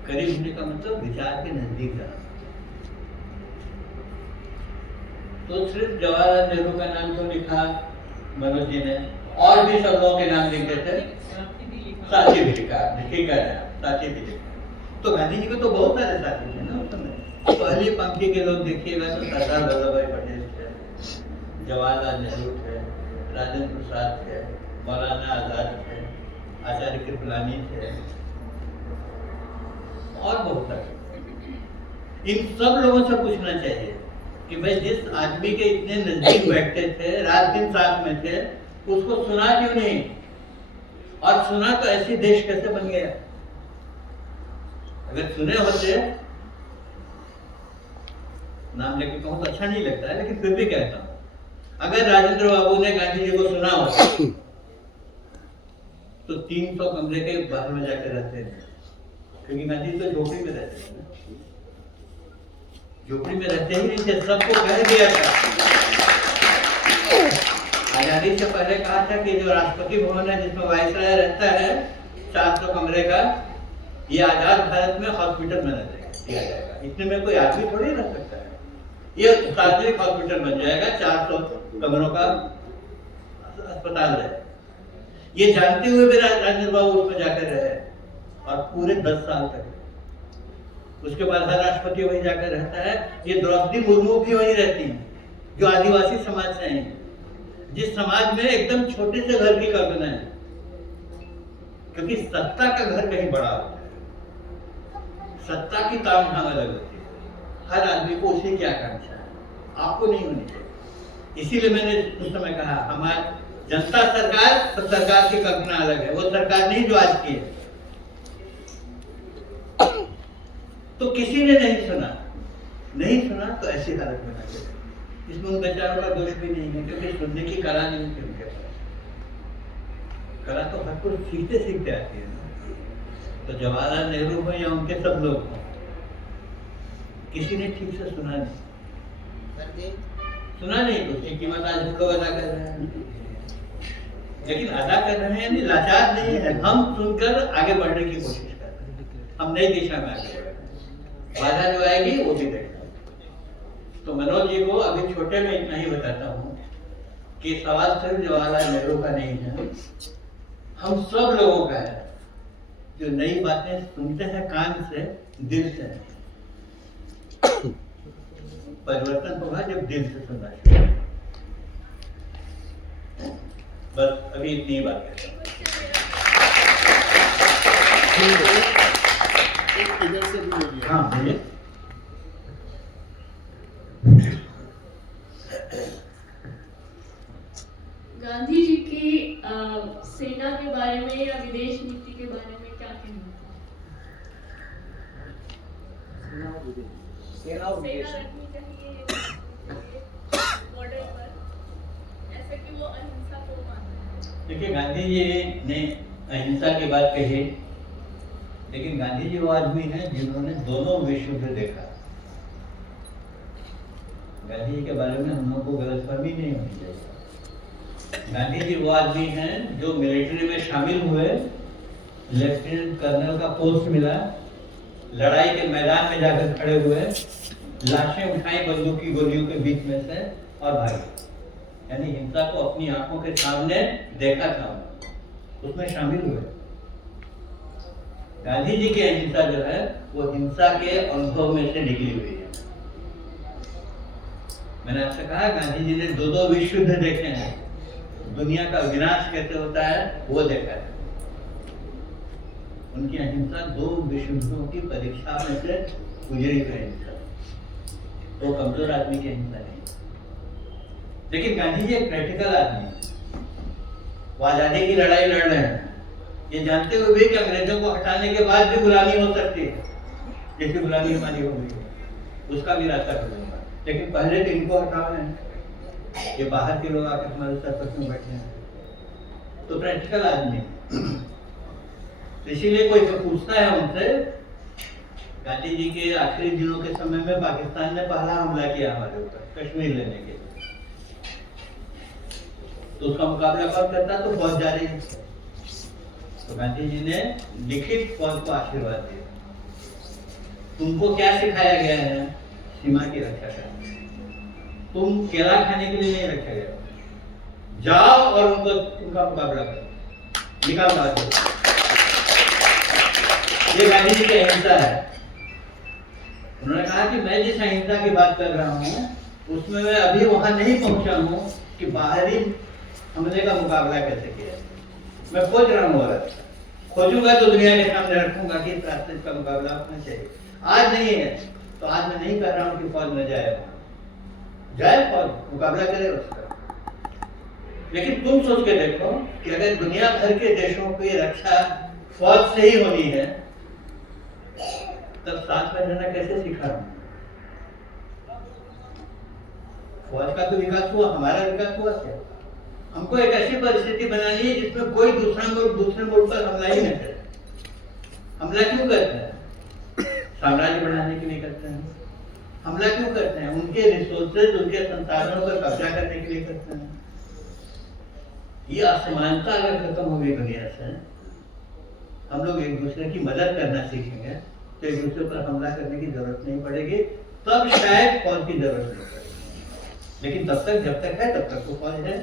करीब होने का मतलब विचार के नजदीक जाना। तो सिर्फ जवाहरलाल नेहरू का नाम क्यों लिखा मनोज जी ने, और भी सब लोगों के नाम लिखे थे, साथी भी लिखा, ठीक है, साथी भी लिखा। तो गांधी जी को तो बहुत सारे साथी थे ना उस समय। पहली पंक्ति के लोग देखिएगा तो सरदार वल्लभ भाई पटेल थे, जवाहरलाल नेहरू थे, राजेंद्र प्रसाद थे, मौलाना आजाद थे, आचार्य कृपलानी थे, और बहुत सारे। इन सब लोगों से पूछना चाहिए कि भाई जिस आदमी के इतने नजदीक बैठते थे, रात दिन साथ में थे, उसको सुना क्यों नहीं? और सुना तो ऐसी देश कैसे बन गया? अगर सुने होते, नाम लेके कहूं तो अच्छा नहीं लगता है, लेकिन फिर भी कहता हूं, अगर राजेंद्र बाबू ने गांधी जी को सुना होता तो 300 कमरे के बाहर में जाकर रहते थे, क्योंकि गांधी तो झोपड़ी में रहते थे, झोपड़ी में रहते ही नहीं थे, सबको कह दिया था। आजादी से पहले कहा था कि जो राष्ट्रपति भवन है जिसमें वायसराय रहता है 400 कमरे का, ये आजाद भारत में हॉस्पिटल बना दिया जाएगा। इतने में कोई आदमी थोड़ी रह सकता है, ये सार्वजनिक हॉस्पिटल बन जाएगा, 400 कमरों का अस्पताल है। ये जानते हुए भी राजेंद्र बाबू उसमें जाकर रहे और पूरे 10 साल तक। उसके बाद हर राष्ट्रपति वहीं जाकर रहता है। ये द्रौपदी मुर्मू भी वहीं रहती हैं, जो आदिवासी समाज से हैं, जिस समाज में एकदम छोटे से घर की कल्पना है, क्योंकि सत्ता का घर कहीं बड़ा होता है, सत्ता की तामझाम अलग होती है। हर आदमी को उसी की आकांक्षा है, आपको नहीं होनी चाहिए। इसीलिए मैंने उस समय कहा, हमारी जनता सरकार और सरकार की कल्पना अलग है, वो सरकार नहीं जो आज की है। तो किसी ने नहीं सुना तो ऐसी हालत में लगे। इसमें उन बेचारों का दोष भी नहीं है, क्योंकि सुनने की कला नहीं थी उनके पास। कला तो हर कुछ सीखते सीखते आती है ना। तो जवाहरलाल नेहरू हो या उनके सब लोग हो, किसी ने ठीक से सुना नहीं तो उसकी कीमत आज हम लोग अदा कर रहे हैं। लेकिन अदा कर रहे हैं यानी लाचार नहीं है, हम सुनकर आगे बढ़ने की कोशिश कर रहे हैं, हम नई दिशा में आगे बढ़ रहे हैं। बाधा जो आएगी वो भी देखना। तो मनोज जी को अभी छोटे में इतना ही बताता हूँ कि सवाल सिर्फ जवाहरलाल नेहरू का नहीं है, हम सब लोगों का है, जो नई बातें सुनते हैं कान से, दिल से। परिवर्तन होगा जब दिल से सुनना शुरू। बस अभी इतनी ही बात है। इधर से भी बोलिए। हाँ बोलिए। गांधी जी की सेना के बारे में या विदेश नीति के बारे में क्या कहना? सेना रखनी चाहिए बॉर्डर पर, ऐसे कि वो अहिंसा को मानते हैं। देखिए, गांधी जी ने अहिंसा की बात कही, लेकिन गांधी जी वो आदमी हैं जिन्होंने दोनों विश्व युद्ध देखा। गांधी जी के बारे में हम लोग को गलतफहमी नहीं होनी चाहिए। गांधी जी वो आदमी हैं जो मिलिट्री में शामिल हुए, लेफ्टिनेंट कर्नल का पोस्ट मिला, लड़ाई के मैदान में जाकर खड़े हुए, लाशें उठाई बंदूक की गोलियों के बीच में से और भागे। यानी हिंसा को अपनी आंखों के सामने देखा था, उसमें शामिल हुए। गांधी जी की अहिंसा जो है वो हिंसा के अनुभव में से निकली हुई है। मैंने आपसे कहा, गांधी जी ने दो विश्व युद्ध देखे हैं, दुनिया का विनाश कैसे होता है वो देखा है। उनकी अहिंसा 2 विश्व युद्धों की परीक्षा में से गुजरी हुई अहिंसा, वो कमजोर आदमी की अहिंसा नहीं। लेकिन गांधी जी एक प्रैक्टिकल आदमी है, वो आजादी की लड़ाई लड़ रहे हैं, ये जानते हुए भी कि अंग्रेजों को हटाने के बाद भी गुलामी हो सकती है, जैसी गुलामी हमारी हो गई है, उसका भी रास्ता करूंगा। लेकिन पहले तो इनको हटाना है, ये बाहर के लोग आकर हमारे सरपंच में बैठे हैं। तो प्रैक्टिकल आदमी, इसीलिए कोई पूछता है उनसे, गांधी जी के आखिरी दिनों के समय में पाकिस्तान ने पहला हमला किया हमारे ऊपर कश्मीर लेने के लिए, तो उसका मुकाबला कौन करता? तो फौज जा रही है। तो गांधी जी ने लिखित फौज को आशीर्वाद दिया, तुमको क्या सिखाया गया है? सीमा की रक्षा करना। तुम केला खाने के लिए नहीं रखा गया, जाओ और उनका मुकाबला करो, निकाल बात। ये गांधी जी की अहिंसा है। उन्होंने कहा कि मैं जिस अहिंसा की बात कर रहा हूँ उसमें मैं अभी वहां नहीं पहुंचा हूँ कि बाहरी हमले का मुकाबला कैसे किया, मैं खोज रहा हूँ। खोजूंगा तो दुनिया के सामने रखूंगा कि इस रास्ते का मुकाबला होना चाहिए। आज नहीं है तो आज मैं नहीं कर रहा हूँ कि फौज न जाए, जाए फौज, मुकाबला करे उसका। लेकिन तुम सोच के देखो कि अगर दुनिया भर के देशों की रक्षा फौज से ही होनी है, तब साथ में रहना कैसे सीखा हूं? फौज का तो विकास हुआ, हमारा विकास हुआ क्या? हमको एक ऐसी परिस्थिति बनानी है जिसमें कोई दूसरा मुल्क दूसरे मुल्क पर हमला ही न करे। हमला क्यों करते हैं? साम्राज्य बढ़ाने के लिए करते हैं। हमला क्यों करते हैं? उनके रिसोर्सेज, उनके संसाधनों पर कब्जा करने के लिए करते हैं। ये असमानता अगर खत्म होगी दुनिया से, हम लोग एक दूसरे की मदद करना सीखेंगे तो एक दूसरे पर हमला करने की जरूरत नहीं पड़ेगी, तब शायद फौज की जरूरत नहीं पड़ेगी। लेकिन तब तक, जब तक है तब तक तो फौज है।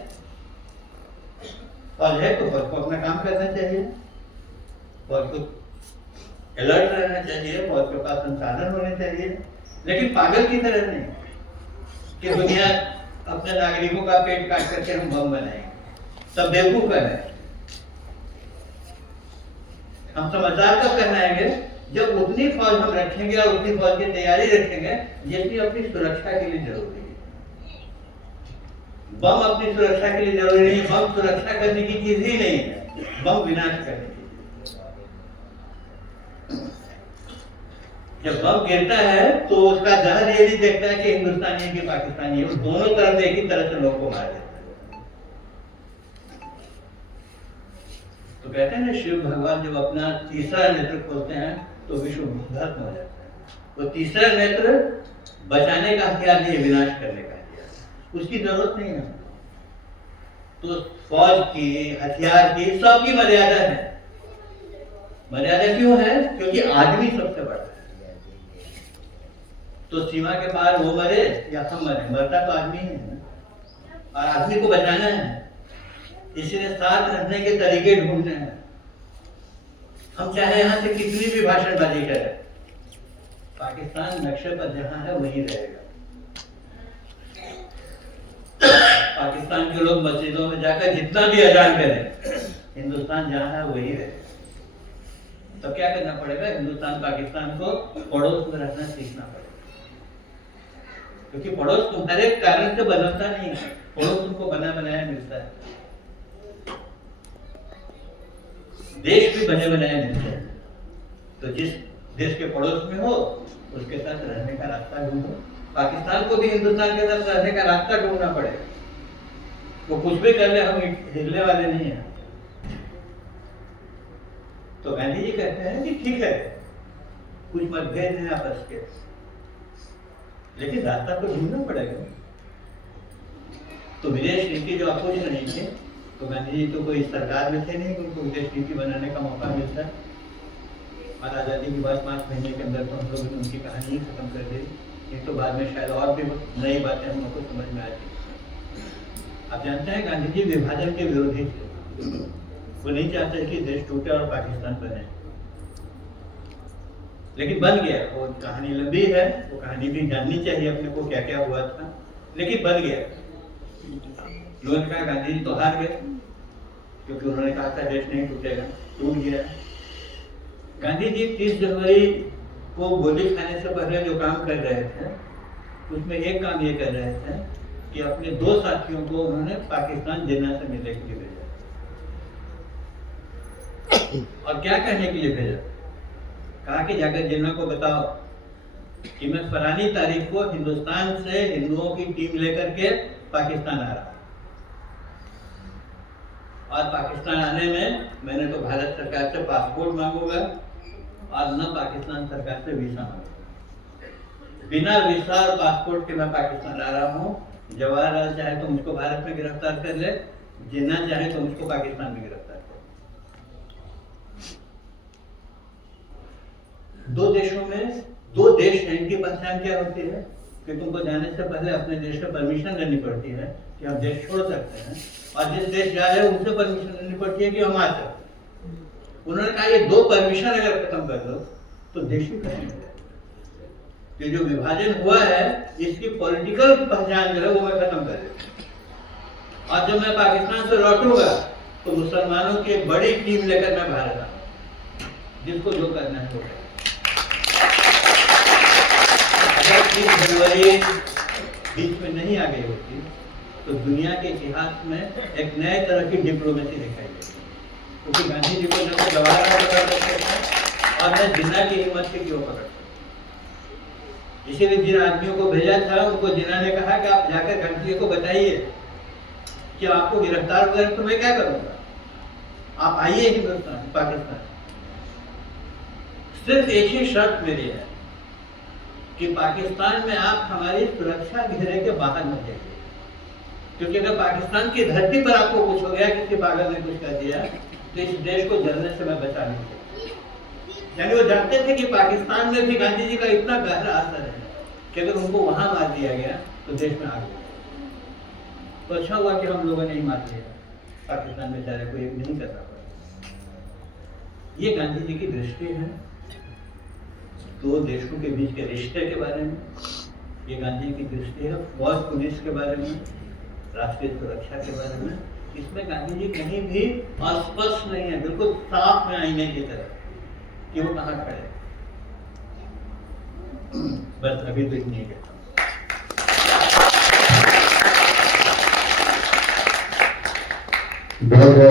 फौज है तो फौज को अपना काम करना चाहिए, फौज को अलर्ट रहना चाहिए, फौज के पास संसाधन होने चाहिए, लेकिन पागल की तरह नहीं कि दुनिया अपने नागरिकों का पेट काट करके हम बम बनाएंगे। सब बेवकूफ है। हम समझदार कब कहलाएंगे? जब उतनी फौज हम रखेंगे और उतनी फौज की तैयारी रखेंगे जितनी अपनी सुरक्षा के लिए जरूरी है। बम अपनी सुरक्षा के लिए जरूरी नहीं, बम सुरक्षा करने की चीज ही नहीं है, बम विनाश करने की चीज। जब बम गिरता है तो उसका जहर ये नहीं देखता है कि हिंदुस्तानी है कि पाकिस्तानी है, वो दोनों तरफ एक ही तरह से लोग को मार देता है। तो कहते हैं ना, शिव भगवान जब अपना तीसरा नेत्र खोलते हैं तो विश्व भस्म हो जाता है। वो तीसरा नेत्र बचाने का हथियार नहीं, विनाश करने का हथियार, उसकी जरूरत नहीं है। तो फौज की, हथियार की, सबकी मर्यादा है। मर्यादा क्यों है? क्योंकि आदमी सबसे बड़ा है। तो सीमा के पार वो मरे या हम मरे, मरता तो आदमी ही है और आदमी को बचाना है। इसलिए साथ रहने के तरीके ढूंढने हैं। हम चाहे यहाँ से कितनी भी भाषणबाजी करें, पाकिस्तान नक्शे पर जहां है वही रहेगा। पाकिस्तान के लोग मस्जिदों में जाकर जितना भी अजान करें, हिंदुस्तान जहां है वही रहेगा। तो क्या करना पड़ेगा? हिंदुस्तान पाकिस्तान को पड़ोस में रहना सीखना पड़ेगा, क्योंकि पड़ोस तुम्हारे कारण से बदलता नहीं है, पड़ोस तुमको बना बनाया मिलता है। देश भी बने बनाए मिलते हैं। तो जिस देश के पड़ोस में हो उसके साथ रहने का रास्ता ढूंढो। पाकिस्तान को भी हिंदुस्तान के साथ रहने का रास्ता ढूंढना पड़ेगा। वो कुछ भी कर ले, हम हिलने वाले नहीं हैं। तो गांधी जी कहते हैं कि ठीक है, कुछ मतभेद हैं आपस के, लेकिन रास्ता तो ढूंढना पड़ेगा। तो विदेश नीति जो अपोज नहीं थी, तो गांधी जी तो कोई सरकार में थे नहीं, उनको विदेश नीति बनाने का मौका मिलता है। और आज़ादी के बाद 5 महीने के अंदर तो हम लोगों ने उनकी कहानी ही खत्म कर दी। ये तो बाद में शायद और भी नई बातें हम लोग को समझ में आती। आप जानते हैं गांधी जी विभाजन के विरोधी थे। वो नहीं चाहते कि देश टूटे और पाकिस्तान बने, लेकिन बन गया। वो कहानी लंबी है, वो कहानी भी जाननी चाहिए अपने को, क्या क्या हुआ था, लेकिन बन गया। लोगों ने कहा गांधी जी तो हार गए, क्योंकि उन्होंने कहा था देश नहीं टूटेगा, टूट गया। गांधी जी 30 जनवरी को गोली खाने से पहले जो काम कर रहे थे, उसमें एक काम ये कर रहे थे कि अपने 2 साथियों को उन्होंने पाकिस्तान जिन्ना से मिलने के लिए भेजा। और क्या कहने के लिए भेजा? कहा कि जाकर जिन्ना को बताओ कि मैं फलानी तारीख को हिंदुस्तान से हिंदुओं की टीम लेकर के पाकिस्तान आ रहा हूं, और पाकिस्तान आने में मैंने तो भारत सरकार से पासपोर्ट मांगूंगा और न पाकिस्तान सरकार से वीसा मांगूंगा। बिना वीसा और पासपोर्ट के मैं पाकिस्तान आ रहा हूँ। जवाहरलाल चाहे तो मुझको भारत में गिरफ्तार कर ले, जिन्ना चाहे तो मुझको पाकिस्तान में गिरफ्तार कर। 2 देशों में 2 देश हैं, इनकी पहचान क्या होती है कि तुमको जाने से पहले अपने देश से परमिशन लेनी पड़ती है कि हम देश छोड़ सकते हैं, और जिस देश जा रहे हैं उनसे परमिशन लेनी पड़ती है कि हम आ सकते हैं। उन्होंने कहा ये 2 परमिशन अगर खत्म कर दो तो देश ही खत्म हो जाए। ये जो विभाजन हुआ है इसकी पॉलिटिकल पहचान जो है वो मैं खत्म कर दूंगा। और जब मैं पाकिस्तान से लौटूंगा तो मुसलमानों की एक बड़ी टीम लेकर मैं भारत आऊंगा। जिसको जो करना है वो करें। अगर 30 जनवरी बीच में नहीं आ गई होती तो दुनिया के इतिहास में एक नए तरह की डिप्लोमेसी दिखाई देती, क्योंकि गांधी जी को न तो दोबारा पकड़ सकते थे और न जिन्ना की हिम्मत से क्यों पकड़ सकते। इसीलिए जिन आदमियों को भेजा था उनको जिन्ना ने कहा कि आप जाकर गांधी जी को बताइए कि आपको गिरफ्तार वगैरह तो मैं क्या करूंगा, आप आइए हिंदुस्तान पाकिस्तान। सिर्फ एक ही शर्त मेरी है कि पाकिस्तान में आप हमारी सुरक्षा घेरे के बाहर मत जाइए, क्योंकि अगर पाकिस्तान की धरती पर आपको कुछ हो गया, किसी पागल ने कुछ कर दिया, तो इस देश को जलने से मैं बचा नहीं सकता। यानी वो जानते थे कि पाकिस्तान में भी गांधी जी का इतना गहरा असर है कि अगर उनको वहां मार दिया गया तो देश में आग लग जाएगा। तो अच्छा हुआ कि हम लोगों ने ही मार दिया, पाकिस्तान बेचारे को एक नहीं करना पड़ा। ये गांधी जी की दृष्टि है दो देशों के बीच के रिश्ते के बारे में, ये गांधी की दृष्टि है फौज पुलिस के बारे में, राष्ट्रीय सुरक्षा के बारे में। इसमें गांधी जी कहीं भी अस्पष्ट नहीं है, बिल्कुल साफ में आईने की तरह कि वो कहाँ खड़े। बस अभी तो इतनी कहता हूँ। बहुत